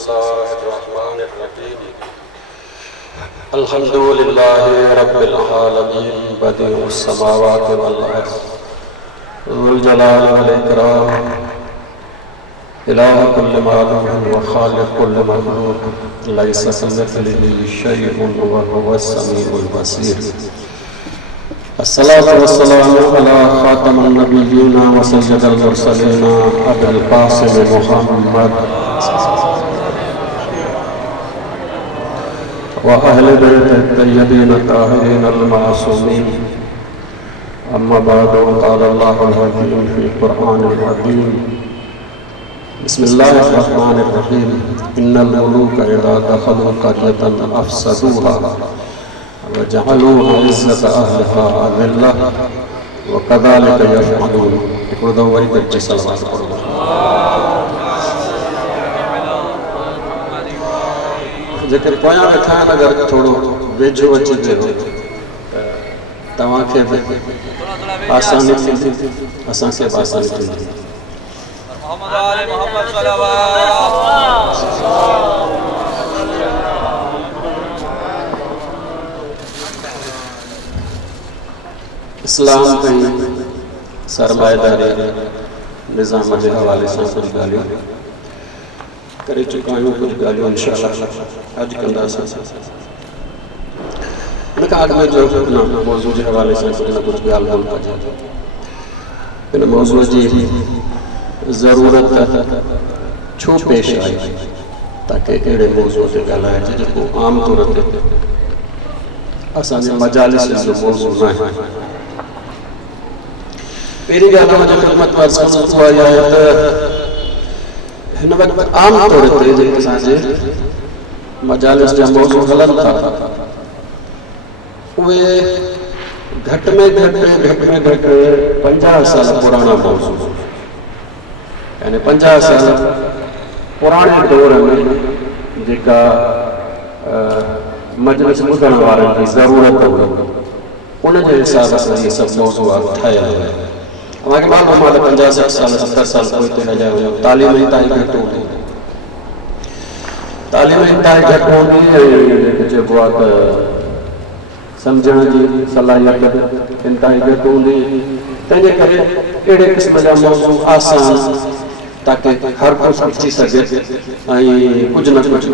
बिस्मिल्लाहिर्रहमानिर्रहीम अल्हम्दुलिल्लाहि रब्बिल आलमीन बदीउस समावाति वल अर्ज़ ज़ुल जलाल वल इकराम इलाह कुल्लि मालूम व खालिक़ कुल्लि मखलूक लैसा कमिस्लिही शैउन व हुवस समीउल बसीर। अस्सलातु वस्सलामु अला खातमिन नबिय्यीन व सय्यिदिल मुरसलीन अबुल कासिम मुहम्मद व अहले बैत तय्यबीन ताहिरीन अल मासूमीन। अम्मा बअदु क़ाल अल्लाहुल हकीम फ़ी क़ुरआनिल अज़ीम बिस्मिल्लाहिर्रहमानिर्रहीम इन्नल मुलूका इज़ा दख़लू क़र्यतन अफ़सदूहा व जअलू इज़्ज़त अहलिहा अज़िल्ला व कज़ालिका यफ़अलून। हिकिड़ो दफ़ो वरी गॾिजी सलवात पढ़ो। जेके पोयां वेठा आहिनि अगरि थोरो वेझो अची वियो तव्हांखे बि आसानी थींदी, असांखे बि आसानी थींदी। इस्लाम जी सरमाएदारी निज़ाम जे हवाले सां कुझु ॻाल्हियूं करे चुका आहियूं, कुझु ॻाल्हियूं इंशाअल्लाह अॼु कंदासीं। इन खां अॻु में जो मौज़ू जे हवाले सां कुझु न कुझु ॻाल्हि ॿोल कजे। इन मौज़ूअ जी ज़रूरत छो पेश आई ताकि अहिड़े मौज़ूअ ते ॻाल्हाइजे जेको आम तौर ते असांजे मजालिस जो मौज़ू न आहे। पहिरीं ॻाल्हि मुंहिंजे ख़िदमत में अर्ज़ कंदो उहा आहे त हिन वक़्तु आम तौर ते जेके असांजे मजालिस जा मौज़ू हलनि था उहे घटि में घटि 50 साल पुराना मौज़ू, यानी 50 साल पुराणे दौर में जेका मजलिस ॿुधण वारनि जी ज़रूरत हुई उन जे हिसाब सां इहे सभु मौज़ूआत ठहियल हुआ। तव्हांखे मालूम आहे त 50 साल 70 साल पोइ ते रहिया हुआ। तालीम इंतिहाई घटि हूंदी, तालीम इंतिहाई घटि हूंदी ऐं चइबो आहे त सम्झण जी सलाहियत इंतिहाई घटि हूंदी। तंहिंजे करे अहिड़े क़िस्म जा मौज़ू आसान ताकि हर को समझी सघे ऐं कुझु न कुझु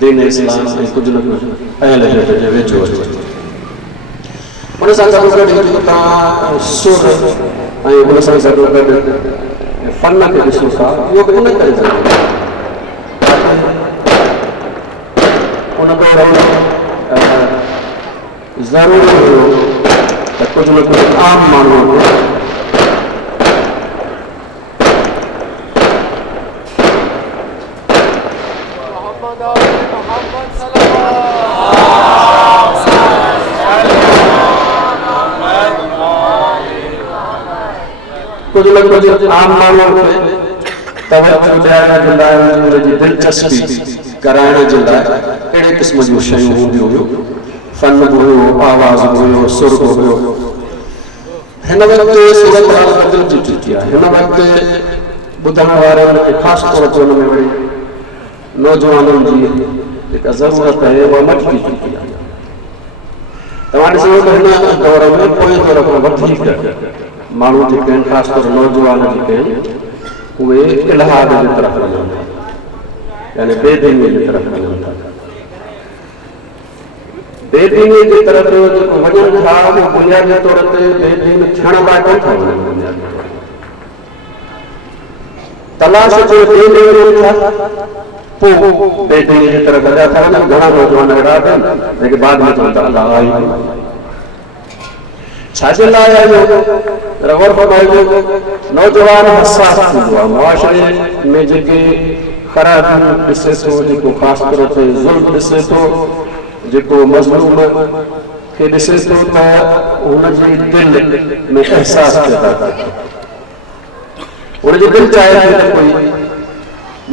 दीन इस्लाम ऐं कुझु न कुझु अहल जे वेझो अचे। उन सां गॾु गॾु तव्हां सुर ऐं उन सां गॾु गॾु फन खे ॾिसो था, उहो बि इन करे उन दौर में ज़रूरी हुयो त कुझु न कुझु आम माण्हूअ खे कुछ न कुछ आम माण्हूअ खे तवज्जो ॾियारण जे लाइ उनजी दिलचस्पी कराइण जे लाइ अहिड़े क़िस्म जूं शयूं हूंदियूं हुयूं। फन बि हुयो, आवाज़ बि हुयो, सुर बि हुयो। हिन वक़्तु सूरत हाल बदिलजी चुकी आहे। हिन वक़्तु ॿुधण वारनि खे ख़ासि तौर ते हुन में वरी नौजवाननि जी जेका ज़रूरत आहे उहा मटिजी चुकी आहे। तव्हां ॾिसो त हिन दौर में पोइ दौर खां वधीक माण्हू जेके आहिनि ख़ासि तौर नौजवान जेके आहिनि उहे इल्हाद जे तरफ़ वञनि था, यानी बेदीनीअ जी तरफ़ वञनि था। बेदीनीअ जी तरफ़ जेको वञनि था उहो बुनियादी तौर ते बेदीन थियण लाइ कोन था वञनि। बुनियादी तलाश जो दीन वञनि था, पोइ बेदीनीअ जी तरफ़ वञा था वञनि। घणा नौजवान अहिड़ा आहिनि जेके बाद में चवनि था अलाह आई छाजे लाइ आयो। रगड़ फरमाइजो नौजवान हसास थींदो आहे मुआशरे में जेके ख़राबियूं ॾिसे थो, जेको ख़ासि तौर ते ज़ुल्म ॾिसे थो, जेको मज़लूम खे ॾिसे थो त हुनजी दिलि में एहसास पैदा थिए। हुनजी दिलि चाहे थी त कोई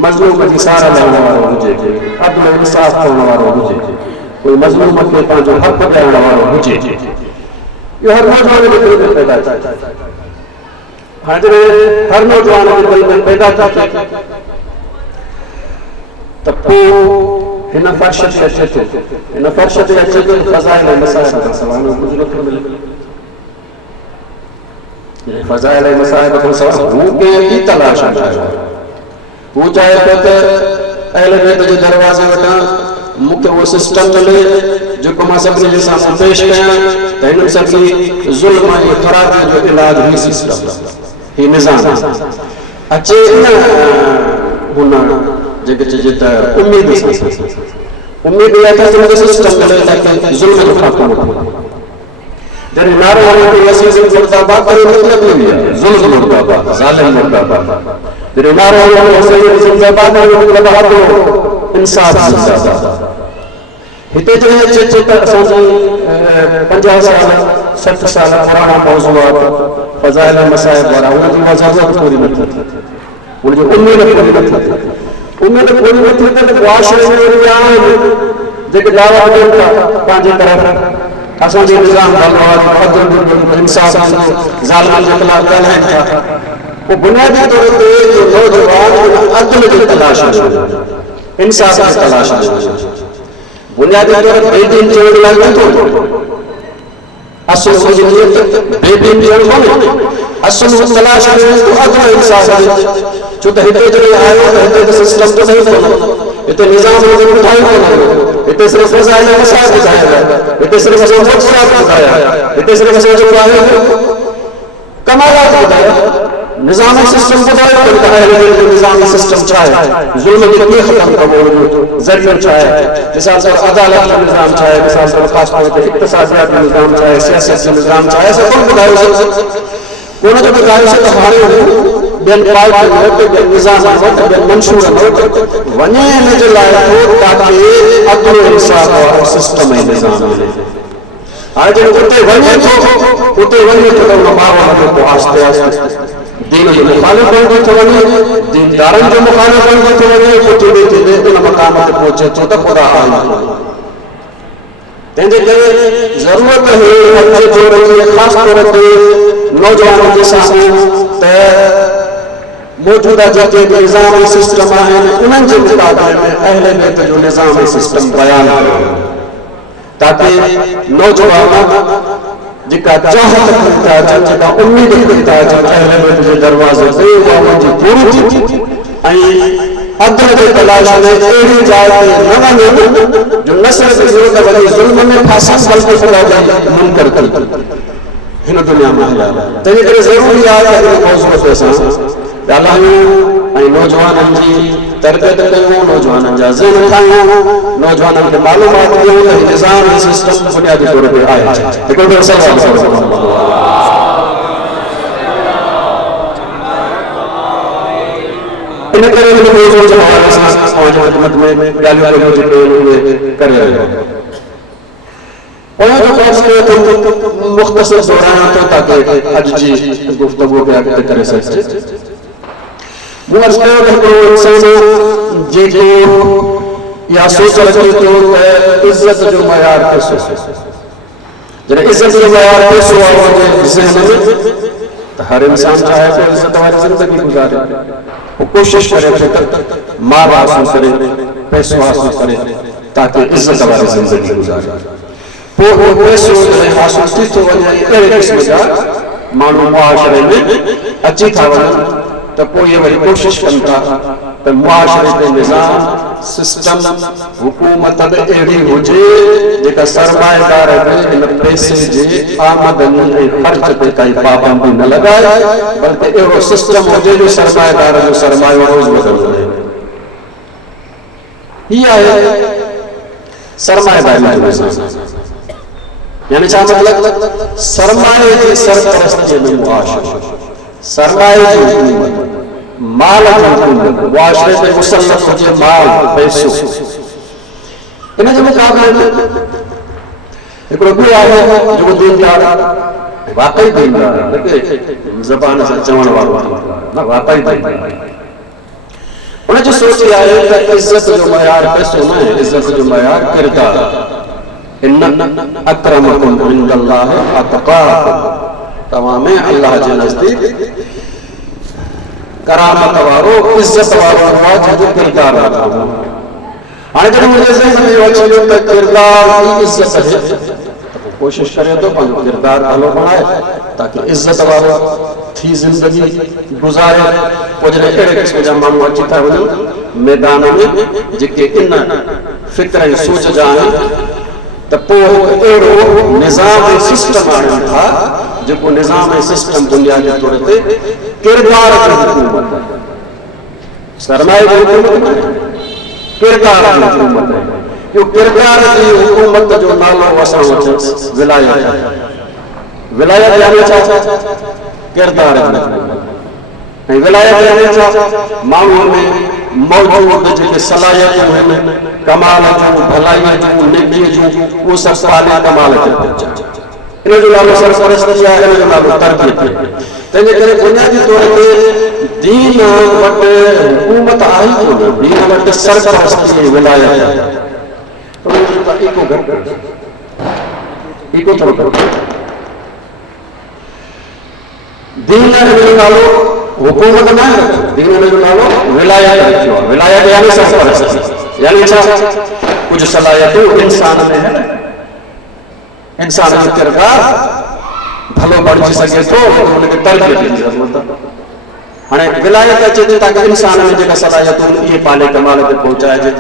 मज़लूम जी सार लहण वारो हुजे, अदल इंसाफ़ करण वारो हुजे, कोई मज़लूम खे पंहिंजो हक़ ॾियण वारो हुजे। इहो हर नौजवान जे दिलि में पैदा थिए। हाणे हर नौजवान जे दिलि में पैदा थिए त पोइ हिन फर्श ते अचे थो, हिन फर्श ते अचे थो फज़ाइल मसाइब खां सवाइ कुझु नथो मिले। फज़ाइल मसाइब खां सवाइ हू कंहिं ॿी तलाश में आयो आहे। हू चाहे थो त अहल बैत जे दरवाज़े वटां मूंखे उहो सिस्टम मिले जेको मां सभिनी जे साम्हूं पेश कयां त हिननि सभिनी ज़ुल्म ऐं ख़राबीअ जो इलाज ही सिस्टम, ही निज़ाम अचे न हुन जेके चइजे त उम्मीद सां। उम्मीद इहा त मूंखे सिस्टम मिले ताकी ज़ुल्म जो ख़ात्मो थिए। जॾहिं नारो हले असीज़ मुर्दाबाद करे मतिलब इहो आहे ज़ुल्म मुर्दाबाद, ज़ालिम मुर्दाबाद। जॾहिं नारो हले असीज़ मुर्दाबाद करे मतिलब आहे इंसाफ़ ज़िंदाबाद। हिते जो अचे त असांजी 50 साल 60 साल पुराणा मौज़ूआत फज़ाइल मसाइब वारा उनजी ज़रूरत पूरी नथी थिए, उनजी उम्मीद पूरी नथी थिए। उम्मीद पूरी नथी थिए त मुआशिरे में वरी आहिनि जेके दावा ॾियनि था पंहिंजे तरफ़ असांजो निज़ाम हलंदो आहे, इंसाफ़ ज़ालिमनि जे ख़िलाफ़ ॻाल्हाइनि था। पोइ बुनियादी तौर ते नौजवान अदल जी तलाश में, इंसाफ़ जी तलाश में बुनियादी तौर ते बेदीन चवण लाइ नथो। असुल जी नियत बेदीन चवण कोन्हे, असुल तलाश में तो अदल इंसाफ़ जी। छो त हिते जॾहिं आयो त हिते त सिस्टम त सही कोन्हे, हिते निज़ाम जो ॿुधायो कोन्हे, हिते सिर्फ़ु फज़ाइल मसाइब ॿुधाया विया, हिते सिर्फ़ु असां मुक़्तसाद ॿुधाया, हिते सिर्फ़ु असां जेको आहे कमालात ॿुधाया, निज़ामी सिस्टम ॿुधायो त अहल बैत जो निज़ामी सिस्टम छा आहे, ज़ुल्म खे कीअं ख़तमु कबो, ज़रियो छा आहे, मिसाल तौर अदालत जो निज़ाम छा आहे, मिसाल तौर ख़ासि तौर ते इक़्तिसादियात जो निज़ाम छा आहे, सियासत जो निज़ाम छा आहे, सभु ॿुधायो। कोन जो ॿुधायोसीं त हाणे ॿियनि पार्टियुनि वटि, ॿियनि निज़ामनि वटि, ॿियनि मंशूरनि वटि वञे हिन जे लाइ ताकी अदल इंसाफ़ वारो सिस्टम ऐं निज़ाम मिले। हाणे जॾहिं उते वञे थो त उन माहौल में पोइ आहिस्ते आहिस्ते दीन जो मुखालिफ़ बणिजो थो वञे, दीनदारनि जो मुखालिफ़ बणिजो थो वञे, पोइ धीरे धीरे उन मक़ाम ते पहुचे थो त ख़ुदा आहे। तंहिंजे करे ज़रूरत है अॼु जे दौर में ख़ासि तौर ते नौजवाननि जे साम्हूं त मौजूदा जेके निज़ामी सिस्टम आहिनि उन्हनि जे मुक़ाबले में अहल बैत जो निज़ामी सिस्टम बयानु कयो ताकि नौजवान जेका चाहत कनि था, जेका उम्मीद कनि था अहल बैत जे दरवाज़े ते उहा उनजी पूरी थी ऐं अदल जे तलाश में अहिड़ी जाइ ते न वञनि जो न सिर्फ़ु ज़रूरत वञी ज़ुल्म में फासनि बल्कि ख़ुदा जा मुनकर कनि हिन दुनिया में। तंहिंजे करे ज़रूरी आहे त हिन मौज़ूअ ते असां ॻाल्हायूं ऐं नौजवाननि जी तरबियत कयूं, नौजवाननि जा ज़हन ठाहियूं, नौजवाननि खे मालूमात ॾियूं त निज़ाम सिस्टम बुनियादी तौर ते आहे। हिकिड़ो भेरो सवाल इन करे हिन मौज़ूअ जे हवाले सां तव्हांजी ख़िदमत में ॻाल्हियूं जेके उहे करे रहियो आहियां। पोयां जो ख़ासि कयो थो मुख़्तसर दोहरायां थो ताकि अॼु जी गुफ़्तगू खे अॻिते करे सघिजे। मूं अर्ज़ु कयो त हिकिड़ो इंसान जेको इहा सोच रखे थो त इज़त जो मयार पैसो, जॾहिं इज़त जो मयार पैसो आहे उनजे ज़हन में त हर इंसान चाहे थो इज़त वारी ज़िंदगी गुज़ारे, वो कोशिश करे थो त माल हासिल करे, पैसो हासिल करे ताकि इज़त वारी ज़िंदगी गुज़ारे। पोइ उहो पैसो जॾहिं हासिल थी थो वञे अहिड़े क़िस्म जा माण्हू मुआशिरे में अची था वञनि त पोइ इहे वरी कोशिश कनि था त मुआशिरे जो निज़ाम सिस्टम हुकूमत बि अहिड़ी हुजे जेका सरमाएदार खे इन पैसे जे आमदनी ऐं ख़र्च ते काई पाबंदी न लॻाए, बल्कि अहिड़ो सिस्टम हुजे जो सरमाएदार जो सरमायो रोज़ वधंदो रहे। हीअ आहे सरमाएदारी जो निज़ाम। यानी छा मतिलबु सरमाए जी सरपरस्तीअ में मुआशिरो, सरमाए जी हुकूमत, माल जी हुकूमत, मुआशिरे ते मुसल्लत हुजे माल पैसो। इन जे मुक़ाबले में हिकिड़ो ॿियो आहे जेको दीनदार, वाक़ई दीनदार न कि ज़बान सां चवण वारो न, वाक़ई दीनदार। उनजी सोच आहे त इज़त जो मयार पैसो न आहे, इज़त जो मयार किरदार। इन्न अक्रमकुम इंदल्लाहि अतक़ाकुम, तव्हां में अल्लाह जे नज़दीक करामत वारो इज़त वारो हुआ जंहिंजो किरदार रखो। हाणे जॾहिं मुंहिंजे ज़हन में इहो अची वियो त किरदार ई इज़त आहे त पोइ कोशिशि करे थो पंहिंजो किरदार भलो बणाए ताकी इज़त वारो थी ज़िंदगी गुज़ारे। पोइ जॾहिं अहिड़े क़िस्म जा माण्हू अची था वञनि मैदान में जेके इन फ़िक्र ऐं सोच जा आहिनि त पोइ हिकु अहिड़ो निज़ाम ऐं सिस्टम आणनि था जेको निज़ाम ऐं सिस्टम बुनियादी तौर ते किरदार जी हुकूमत आहे, सरमाए जी हुकूमत आहे, किरदार जी हुकूमत आहे। इहो किरदार जी हुकूमत जो नालो असां वटि विलायत आहे। विलायत यानी छा? किरदार जी हुकूमत। ऐं विलायत यानी छा? माण्हूअ में मौजूद जेके सलाहियतूं आहिनि कमाल जूं भलाई जूं नेकीअ जूं उहो सभु पाले कमाल ते पहुचाए। इन जो नालो सरपरस्ती आहे, इन जो नालो तरबियत आहे। तंहिंजे करे बुनियादी तौर ते दीन वटि हुकूमत आहे ई कोन, दीन वटि सरपरस्ती ऐं विलायत आहे। इको घटि इको थोरो घटि दीन जो नालो हुकूमत न आहे, दीन जो नालो विलायत रखियो आहे। विलायत यानी सरपरस्ती यानी छा? कुझु सलाहियतूं इंसान में आहिनि, इंसान जो किरदार भलो बणिजी सघे थो, हुनखे तरबियत जी ज़रूरत आहे। हाणे विलायत अचे थी ताकि इंसान में जेका सलाहियतूं इहे पाले कमाल ते पहुचाइजे।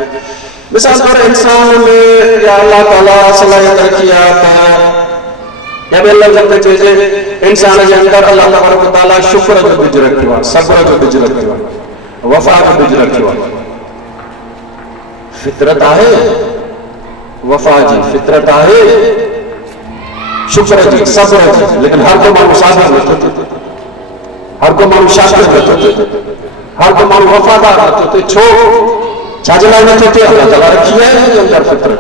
मिसाल तौर इंसान में या अल्लाह ताला सलाहियत रखी आहे त या ॿिए लफ़्ज़ में चइजे इंसान जे अंदरि अल्लाह तबारक व तआला शुक्र जो बिज रखियो आहे, सब्र जो बिज रखियो आहे, वफ़ा जो बिज रखियो आहे। फितरत आहे वफ़ा जी, फितरत आहे शुक्र जी, सब्र जी, लेकिन हर को माण्हू साबिर नथो थिए, हर को माण्हू शाकिर नथो थिए, हर को माण्हू वफ़ादार नथो थिए। छो? छाजे लाइ नथो थिए? अल्लाह ताला रखी आहे हुनजे अंदरि फितरत,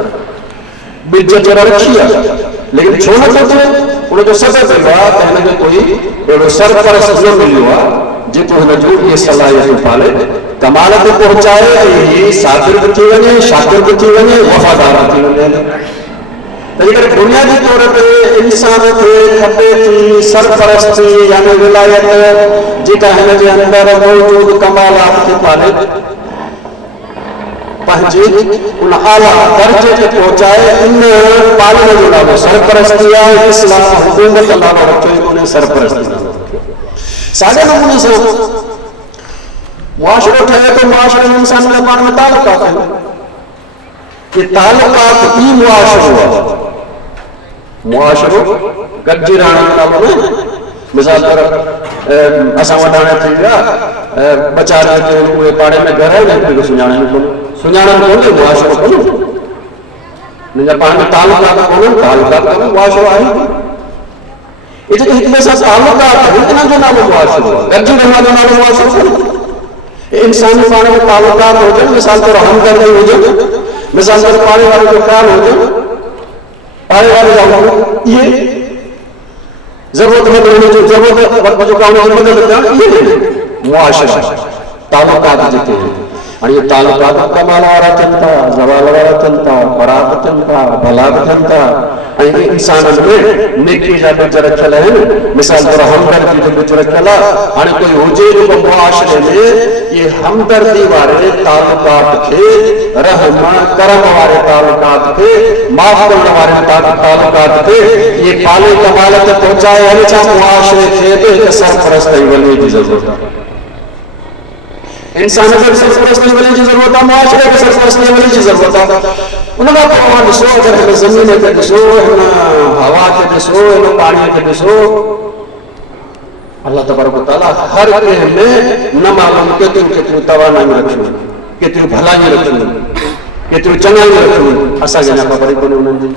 बिज जहिड़ा रखी आहे, लेकिन छो नथो थिए? उनजो सबब इहो आहे त हिनखे कोई अहिड़ो सरपरस्त न मिलियो आहे जेको हिन जूं इहे सलाहियतूं पाले कमाल ते पहुचाए ऐं हीउ साबिर बि थी वञे, शाकिर बि थी वञे, वफ़ादार बि थी वञे। तंहिं करे बुनियादी तौर ते इंसान खे खपे थी सरपरस्ती यानी विलायत जेका हिन जे अंदरि मौजूद कमालात खे पाले पंहिंजे उन आला दर्जे ते पहुचाए। इन पालण जो नालो सरपरस्ती आहे। इस्लाम हुकूमत नालो रखियो, उन सरपरस्ती नालो रखियो। साॻे नमूने सां मुआशिरो ठहे थो, मुआशिरे में इंसान में पाण में तालुकात आहिनि। ये तालुकात ई मुआशिरो आहे। मुआशिरो गॾिजी रहण जो नालो न। मिसाल तौर असां वॾाणा थी विया, ॿ चारि ॼणे उहे पाड़े में घर आहिनि, हिकु सुञाणनि कोन्हे, मुआशिरो कोन्हे, हिन जा पाण में तालुकात कोन्हनि, तालुकात कोन्हे, मुआशिरो आहे। ये जेके हिक ॿिए सां तालुकात आहिनि इन्हनि जो नालो मुआशिरो आहे। गॾिजी रहण जो नालो मुआशिरो कोन्हे। इंसानी पाण में तालुकात हुजनि, मिसाल तौर हमदर्दी हुजे, मिसाल तौर पाड़े वारे जो ख़्याल हुजे, पाड़े वारे जा इहे ज़रूरत जो ज़रूरत जो काम मदद करणु, इहे मुआशिरा तालुकात जेके आहिनि। हाणे इहे तालुकात कमाल वारा थियनि था, ज़वाल वारा थियनि था, ख़राब थियनि था, भला बि थियनि था, ऐं इंसाननि में नेकी जा बिज रखियल आहिनि। मिसाल तौर हमदर्दी जो बिज रखियल आहे। हाणे कोई हुजे जेको मुआशिरे में इहे हमदर्दी वारे तालुकात खे, रहम करम वारे तालुकात खे, माफ़ करण वारे तालुकात खे इहे पाले कमाल ते पहुचाए, हमेशा मुआशिरे खे बि हिकु सरपरस्त ऐं वली जी ज़रूरत आहे। इंसान खे सरपरस्ती वली जी ज़रूरत आहे, मुआशिरे खे सरपरस्ती वली जी ज़रूरत आहे। उन खां पोइ ॾिसो, अगरि हिन ज़मीन खे ॾिसो, हिन हवा खे ॾिसो, हिन पाणीअ खे ॾिसो, अल्लाह तबारक व तआला हर कंहिं में न मालूम केतिरियूं तवानायूं रखियूं आहिनि, केतिरियूं भलायूं रखियूं आहिनि, केतिरियूं चङायूं रखियूं आहिनि, असांखे अञा ख़बर ई कोन्हे उन्हनि जी।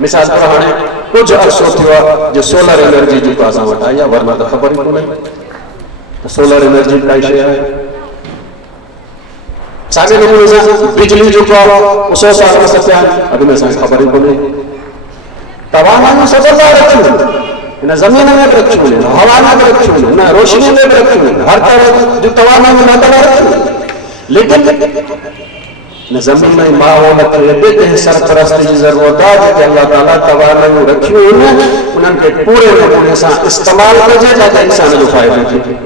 मिसाल तौर हाणे कुझु अर्सो थियो आहे जो सोलर एनर्जी जेको असां वटि आई आहे, वरना त ख़बर ई कोन्हे सोलर एनर्जी काई शइ आहे। साॻे नमूने सां बिजली जेको आहे 100 साल में सत्या अॻु में असांखे ख़बर ई कोन्हे। तवानायूं सभु रखियूं आहिनि, हिन ज़मीन में बि रखियूं आहिनि, हवा में बि रखियूं आहिनि, हिन रोशनी में बि रखियूं आहिनि, हर तरह जो तवानायूं अल्लाह ताला रखियूं आहिनि। लेकिन हिन ज़मीन ऐं माहौल खे बि कंहिं सरपरस्त जी ज़रूरत आहे जेके अल्लाह ताला तवानायूं रखियूं आहिनि, उन्हनि खे पूरे नमूने सां इस्तेमालु कजे ताकि इंसान जो फ़ाइदो थिए।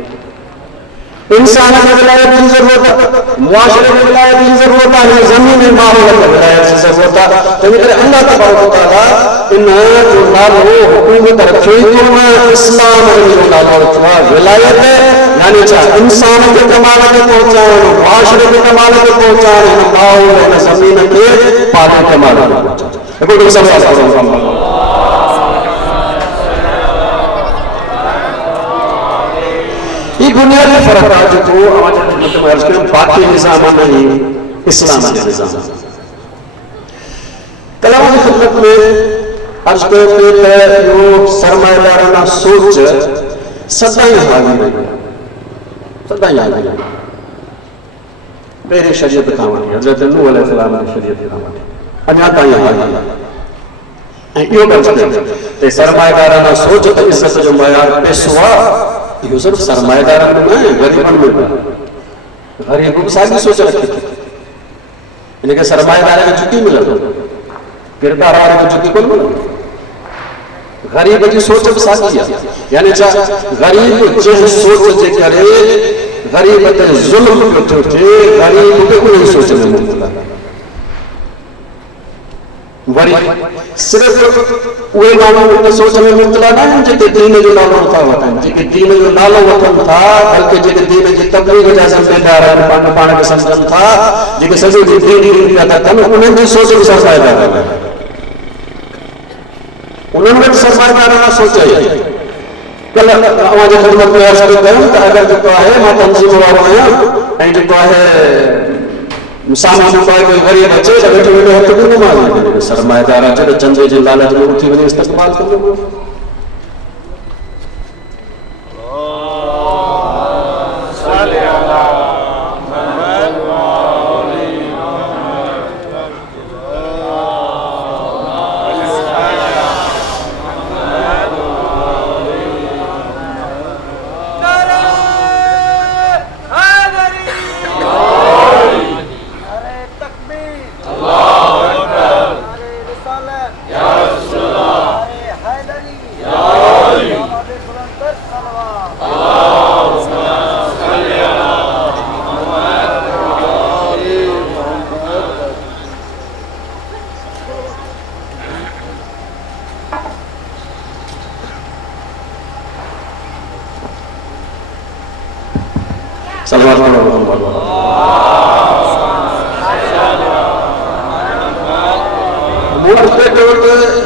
इंसान की विलायत की जरूरत है, मुआशरे की विलायत की जरूरत है, जमीनी माहौल की विलायत की जरूरत है। तो ये अल्लाह तबारक व तआला इन जो नालो हुकूमत रखी तो इस्लाम जो नालो रखा विलायत है, यानी चाहे इंसान के कमाल के पहुंचाए, मुआशरे के कमाल के पहुंचाए, माहौल जमीन के पाक कमाल के पहुंचाए। ये बुनियादी फर्क है जो बाकी निजाम नहीं इस्लाम के निजाम। कलाम की खिदमत में अर्ज करते जो सरमायादाराना सोच सदाई हावी रही, सदाई हावी रही। पहले शरीयत खां वठी हज़रत नूह अलैहिस्सलाम की शरीयत खां वठी अञा ताईं हावी है। इहो अर्ज सरमायादाराना सोच तो इज्जत जो मयार पैसो आहे, यो सिर्फ सरमाएदार में ना गरीबन में, गरीब को सारी सोच रखी थी। इनके सरमाएदार में छुट्टी मिले तो किरदार वाले को छुट्टी कौन मिले, गरीब की सोच साथी है। यानी चाहे गरीब जो सोच जे करे गरीब ते जुल्म को थे, गरीब के कोई सोच में मुब्तला वरी सिर्फ उहे माण्हू सोच में मुब्तला न जेके दीन जो नालो था वठनि, जेके दीन जो नालो वठनि था, बल्कि जेके दीन जी तबलीग जा ज़िम्मेदार आहिनि, पाण खे सम्झनि था, जेके सॼो ॾींहुं दीन पिया था कनि, उन्हनि जी सोच बि सरमाएदार आहे। उन्हनि वटि सरमाएदाराना सोच आहे। कल्ह अवां जे ख़िदमत में अर्ज़ कयो त अगरि जेको आहे मां तंज़ीम वारो आहियां ऐं जेको आहे सामान कोई गरीब अचे तो वेठो वेठो हथ ॾिनो मां, सरमाएदार अचे तो चंदे जे लालच में उथी वञी इस्तक़बाल कंदो।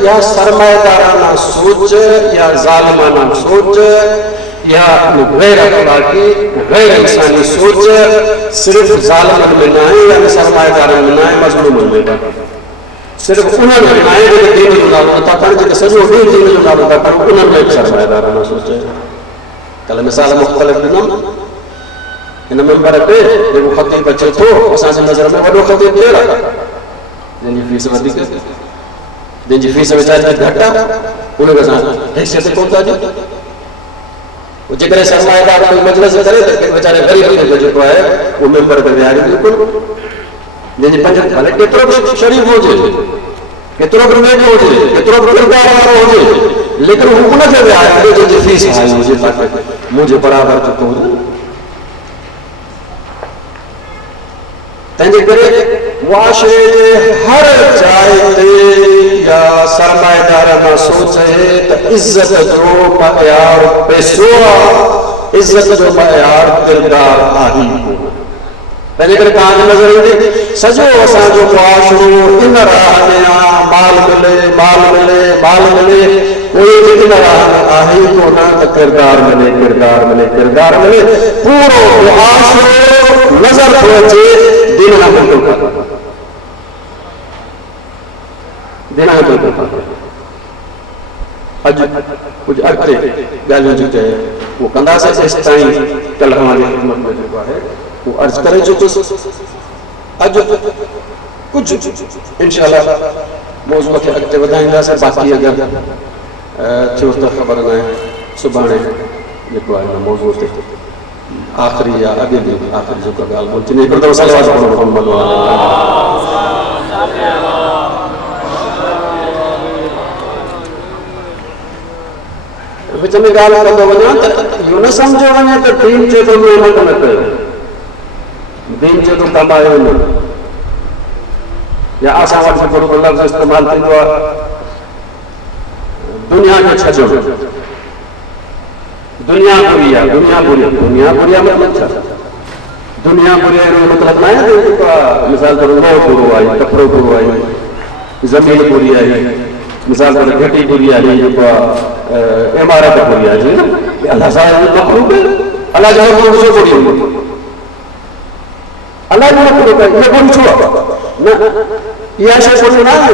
या सरमाएदाराना सोच या जालिमाना सोच या गैर अखलाकी गैर इंसानी सोच सिर्फ जालिमन में ना है या सरमाएदारन में ना है, मजलूमन में ना। सिर्फ उन्हनि में ना है जो दीन जो नालो था कनि, जेके सॼो ॾींहुं दीन जो नालो था कनि, उन्हनि में सरमाएदाराना सोच है। कल मिसाल मुख़्तलिफ़ ॾिनमि हिन मेंबर ते जेको ख़तीब अचे थो, असांजी नज़र में वॾो ख़तीब केरु आहे जंहिंजी फीस वधीक, जंहिंजी फीस वीचारे घटि आहे, उनखे असां हैसियत कोन था ॾियूं। जेकॾहिं सरमाएदार कोई मजलिस करे त वीचारे ग़रीब खे जेको आहे उहो मेंबर ते विहारे बिल्कुलु, जंहिंजी पंज भले केतिरो बि शरीफ़ हुजे, केतिरो बि नेक हुजे, केतिरो बि किरदार वारो हुजे, लेकिन हू उनखे विहारे जंहिंजी फीस आई हुजे ताकी मुंहिंजे बराबरि जेको हुजे। तंहिंजे करे मुआशरे जे हर जाइ ते या सरमाएदाराना सोच है त इज्जत जो मयार पैसो आहे, इज्जत जो मयार किरदार आहे। तंहिंजे करे तव्हांजी नज़र ईंदी सॼो असांजो मुआशरो इन राह में आहे, माल मिले माल मिले माल मिले, कोई बि इन राह में आहे ई कोन त किरदार मिले किरदार मिले किरदार मिले। पूरो मुआशरो नज़र थो अचे दिन ना बिल्कुल देना है बिल्कुल। अज कुछ अॻिते ॻाल्हियूं जेके वो कंदासीं इस ताईं कल हमारी खिदमत में जेको आहे वो अर्ज़ करे चुकुसि। अॼु कुझु इंशाअल्लाह मौज़ूअ खे अॻिते वधाईंदासीं, बाक़ी अगरि थियो त ख़बर न आहे सुभाणे जेको आहे हिन मौज़ूअ ते आख़िरी या अॻे बि आख़िरी जेको ॻाल्हि बोल थींदी हिकिड़ो दफ़ो सलवात पढ़ो मोहम्मद विच में ॻाल्हि कंदो वञा त इहो न सम्झो वञे त दीन चए थो महिनत न कयो, दीन चए थो कमायो न, या असां वटि जेको लफ़्ज़ इस्तेमालु थींदो आहे दुनिया खे छॾियो, दुनिया बुरी आहे, दुनिया बुरी, दुनिया बुरी आहे मतिलबु छा? दुनिया बुरी आहे मतिलबु न आहे जेको आहे मिसाल तौरु लोह बुरो आहे, कपिड़ो बुरो आहे, ज़मीन बुरी आहे, मिसाल तौरु घटी बुरी आहे, जेको आहे इमारत बुरी आहे, जी अलाह सां मखलूक अलाह जो मखलूक छो बुरी हूंदो? अलाह जो मखलूक आहे, इहो बुरी छो आहे? न इहा शइ बुरी न आहे,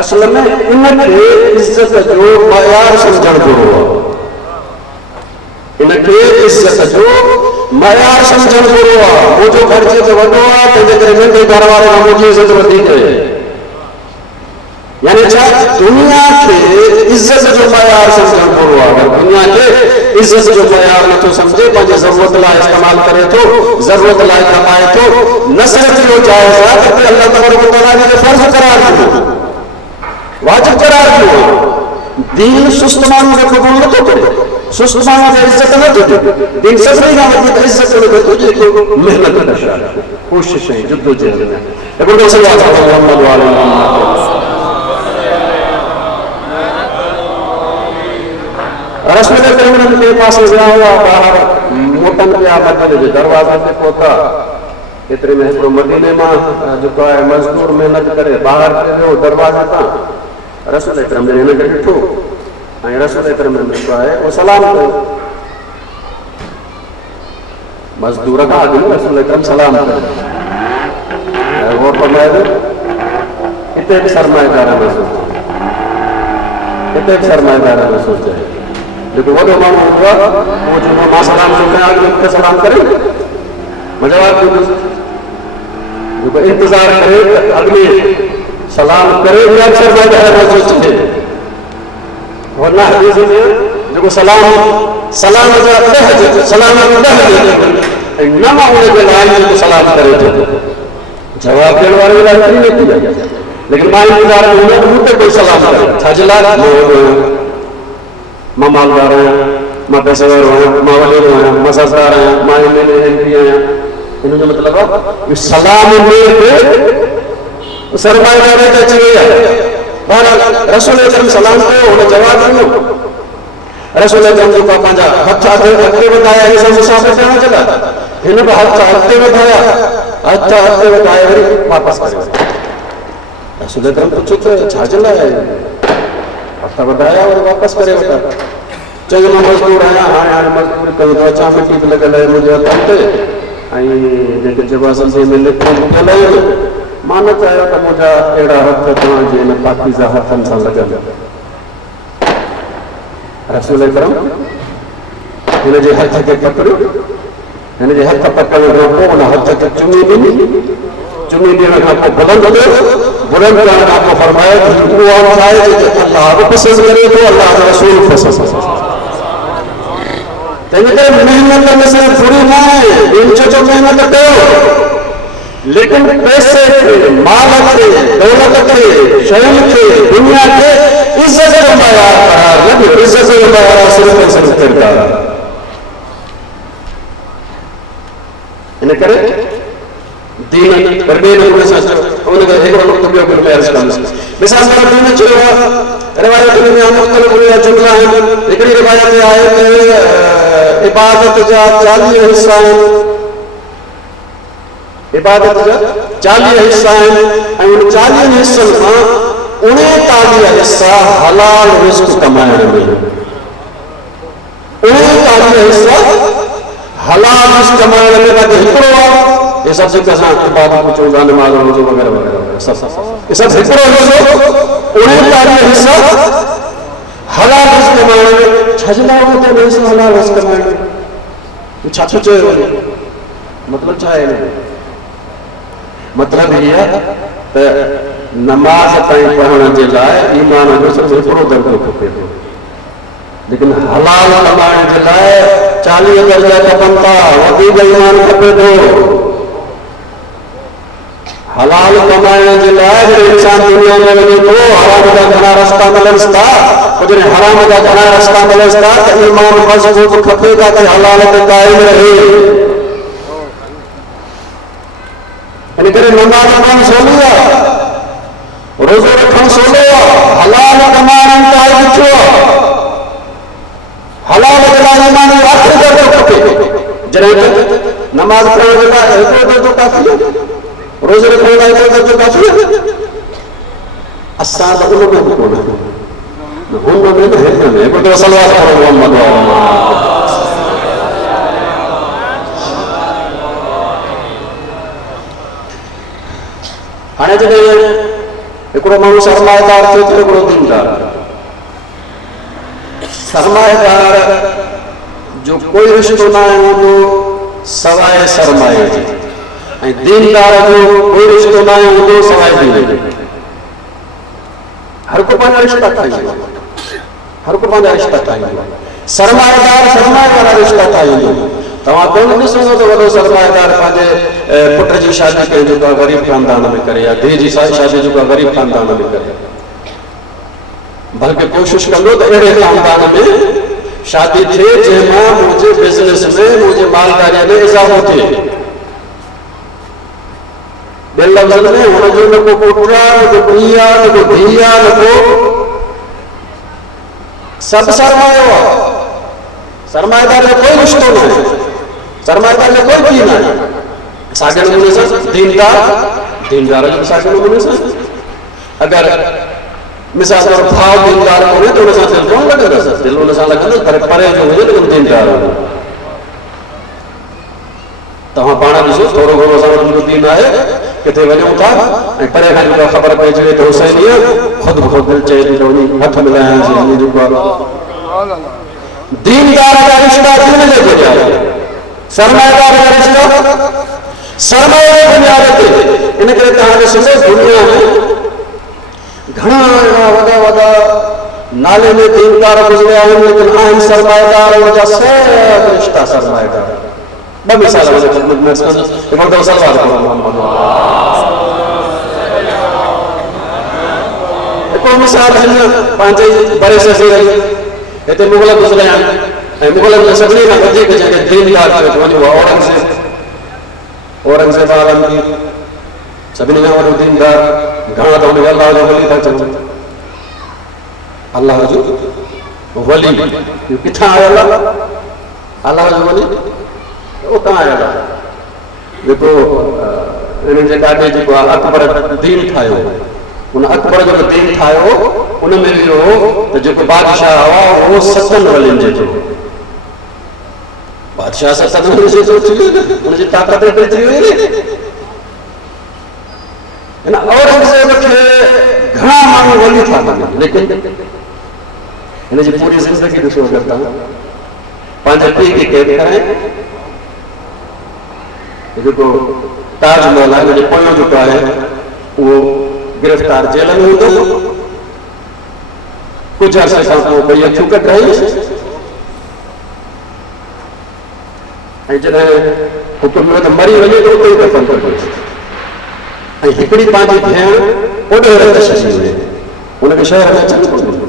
असल में इनखे इज़त जो मयार सम्झणु बुरो आहे, इनखे इज़त जो मयार सम्झणु बुरो आहे। मुंहिंजो ख़र्च त वॾो आहे, तंहिंजे करे नंढे घर वारे खां मुंहिंजी इज़त वधीक आहे। यानी छा? दुनिया खे इज़त जो मयार सम्झणु बुरो आहे। अगरि दुनिया खे इज़त जो मयार नथो सम्झे, पंहिंजे ज़रूरत लाइ इस्तेमालु करे थो, ज़रूरत लाइ कमाए थो, न सिर्फ़ इहो जाइज़ आहे त अल्लाह तबारक व तआला जो फ़र्ज़ करार ॾिनो, वाजिब करार ॾिनो। दीन सुस्त माण्हू खे क़बूल नथो करे, सुस्त माण्हू खे इज़त नथो ॾे। दीन सभिनी खां वधीक इज़त नथो ॾे जेको महिनत कशा कोशिश ऐं जिदोजहद में। हिकिड़ो सवाल मोहम्मद वाले रसूल करीम के पास विया हुआ, ॿाहिरि मोटनि पिया, मदीने जे दरवाज़े ते पहुता। एतिरे में हिकिड़ो मदीने मां जेको आहे मज़दूर महिनत करे ॿाहिरि वियो दरवाज़े तां। रसूल करीम ने हिनखे ॾिठो ऐं रसूल करीम जेको आहे उहो सलाम कयो। मज़दूर खां अॻु रसूल करीम सलाम कयो। उहो फरमायो हिते बि सरमाएदार रसूल, हिते बि सरमाएदार रसूल चए। जेको वॾो माण्हू हूंदो आहे उहो जेको मां सलाम थो कयां अॻु मूंखे सलाम करे, मां जवाबु ॾींदुसि। जेको इंतज़ारु करे त अॻु में सलाम करे जेको सलाम सलाम सलाम न मां उनजे लाइ जेको सलाम करे थो, जवाबु ॾियण वारे लाइ खणी नथी आहे। लेकिन मां इंतज़ार हूंदो मूं ते कोई सलाम करे, छाजे लाइ? मां मालदार आहियां, मां पैसेवारो आहियां, मां वॾेरो आहियां, मां सरदार आहियां, मां MLA MP आहियां। हिन जो मतिलबु आहे सलाम सरमाएदार ते अची वई आहे। बहरहाल रसूल करीम सलाम कयो, हुन जवाबु ॾिनो। रसूल करीम जेको पंहिंजा हथ अॻिते वधाया, हे सभु मुसाफ़िर थियण जे लाइ, हिन बि हथ अॻिते वधाया, हथ अॻिते वधाए वरी वापसि करे। रसूल करीम पुछो त छाजे लाइ? हथ वधाया वरी वापसि करे वठा। चयो मां मज़दूर आहियां, हाणे मज़दूरी कयो थो अचां, मिटी बि लॻल आहे मुंहिंजे हथनि ते, ऐं जेके चइबो आहे सिंधी में लिखूं मुकियल आहिनि। मां न चाहियो त मुंहिंजा अहिड़ा हथ तव्हांजे हिन पाकीज़ा हथनि सां लॻनि। रसूल करीम हिन जे हथ खे पकड़ियो, हिन जे हथ पकड़ण खां पोइ हुन हथ खे चुमी ॾिनी। चुमी ॾियण खां पोइ बुलंद कयो, बुलंद करण खां पोइ फरमायो त उहो आहे जेके अल्लाह बि पसंदि करे थो, अल्लाह जो रसूल बि पसंदि करे। तंहिंजे करे महिनत में सिर्फ़ बुरी न आहे, इंच जो महिनत कयो, लेकिन पैसे खे, माल खे, दौलत खे, शयुनि खे, दुनिया खे इज़त जो मयार करार न ॾियो। इज़त जो मयार सिर्फ़ ऐं सिर्फ़ किरदार आहे। इन करे दीन ॿिए नमूने सां उनखे हिकिड़ो नुक़्तो ॿियो बि अर्ज़ कंदुसि। मिसाल तौरु दीन चयो आहे, रिवायत में मुख़्तलिफ़ जुमिला आहिनि। हिकिड़ी रिवायत में आहे त इबादत जा 40 हिस्सा आहिनि, इबादत जा 40 हिस्सा आहिनि, ऐं उन 40 हिस्सनि मां 39 हिस्सा हलाल रिज़्क़ कमाइण में, 39 हिस्सा हलाल रिज़्क़ कमाइण में बाक़ी हिकिड़ो आहे। ये सब जेके असां इबादत में चवंदा आहिनि, नमाज़ रोज़ो वग़ैरह वग़ैरह सभु हिकिड़ो हिस्सो, 39 हिस्सा हलाल रिज़्क़ कमाइण में। छाजे लाइ उहो हिस्सो हलाल रिज़्क़ कमाइण में? छा थो चयो? मतिलबु छा आहे? मतिलबु इहा त नमाज़ ताईं पढ़ण जे लाइ ईमान जो सिर्फ़ु हिकिड़ो दर्जो खपे थो, लेकिन हलाल कमाइण जे लाइ 40 दर्जा खपनि था, वधीक ईमान खपे थो। हलाल कमाइण जे लाइ जॾहिं इंसान दुनिया में वञे थो हराम जा घणा रस्ता मिलनि था, पोइ जॾहिं हराम जा घणा रस्ता मिलनि था त ईमान मज़बूत खपे था कि हलाल ते क़ाइम रहे। इन करे नमाज़ पढ़णु सवली आहे, रोज़ो रखणु सवलो आहे, हलाल कमाइण इंतहाई ॾुखियो आहे। हलाल जे लाइ ईमान जो आख़िरी दर्जो खपे, जॾहिं नमाज़ पढ़ण जे लाइ हिकिड़ो दर्जो काफ़ी आहे, रोज़ रखण लाइ हिकिड़ो दर्जो काफ़ी आहे। असां त उन में बि कोन, हुन में न हिन में हिकिड़ो सलवात पढ़ो मोहम्मद। हाणे जॾहिं हिकिड़ो माण्हू सरमाएदार थियो त हिकिड़ो दीनदार। सरमाएदार जो कोई रिश्तो न हूंदो सवाइ सरमाए जे, ऐं दीनदार जो कोई रिश्तो न हूंदो सवाइ दीन जो। हर को पंहिंजा रिश्ता ठाहींदो, हर को पंहिंजा रिश्ता ठाहींदो। सरमाएदार सरमाए वारा रिश्ता ठाहींदो। तव्हां कोन ॾिसंदो त वॾो सरमाएदार पंहिंजे पुट जी शादी कंहिं जेका ग़रीब ख़ानदान में करे या धीउ जी शादी जेका ग़रीब ख़ानदान में करे, बल्कि कोशिश कंदो त अहिड़े ख़ानदान में शादी थिए जंहिंमां मुंहिंजे बिज़नेस में मुंहिंजे मालदारी में इज़ाफ़ो थिए। ॿियनि लफ़्ज़नि में हुनजो न को पुटु आहे, न को पीउ आहे, न को धीउ आहे, न को सभु सरमायो आहे। सरमाएदार जो कोई रिश्तो न आहे, सरमाएदार जो कोई पीउ न आहे। साॻे नमूने सां दीनदार जो साॻे नमूने सां अगरि मिसाल तौर भाउ दीनदार कोन्हे त हुन सां दिलि कोन लॻंदसि, दिलि हुन सां लॻंदसि पर परे जो हुजे लेकिन दीनदार हुजे। तव्हां पाण ॾिसो थोरो घणो असां वटि दीन आहे, किथे वञूं था ऐं परे खां जेका ख़बर पइजी वई त हुसैनी आहे, ख़ुदि ब ख़ुदि दिलि चए थी त वञी हथ मिलायासीं। दीनदार जा रिश्ता दीन जे बुनियाद ते, सरमाएदार जा रिश्ता सरमाए जे बुनियाद ते। इन करे तव्हां ॾिसो दुनिया में घणा अहिड़ा वॾा वॾा नाले में दीनदार गुज़रिया आहिनि, लेकिन आहिनि सरमाएदार, उनजा सभु रिश्ता सरमाएदार। ॿ मिसाल हिकिड़ो सलवार हिकिड़ो मिसाल हिन पंहिंजे बरे सज़ीर हिते मुग़ल गुज़रिया आहिनि ऐं मुग़लनि में सभिनी खां वधीक जंहिंखे दीनदार करे वञो औरंगज़ेब। औरंगज़ेब आलमगीर सभिनी खां वॾो दीनदार। घणा त हुनखे अलाह जो वली था चवनि। अलाह जो वली किथां आयल आहे? अलाह जो वली उतां आयल आहे जेको इन्हनि जे ॾाॾे जेको आहे अकबर दीन ठाहियो। उन अकबर जो दीन ठाहियो, उन में इहो त जेको बादशाह हुआ उहो सतनि वलियुनि जे थो। बादशाह सतनि वलियुनि जे थो थी वियो, हुनजी ताक़त एतिरी थी वई। हिन औरंगज़ेब खे घणा माण्हू वली था मञनि, लेकिन हिनजी पूरी ज़िंदगी ॾिसो अगरि तव्हां पंहिंजे पीउ खे क़ैद कराए, जेको ताजमहल आहे हुनजे पोयों जेको आहे उहो गिरफ़्तार जेल में हूंदो। कुझु अर्से खां पोइ ॿई अखियूं कढाई ऐं जॾहिं हुकुम में त मरी वञे त उते ई दफ़न कबो। ऐं हिकिड़ी पंहिंजी भेण ओॾे रत छॾी वञे, हुनखे शहर में अचणु कोन्हे।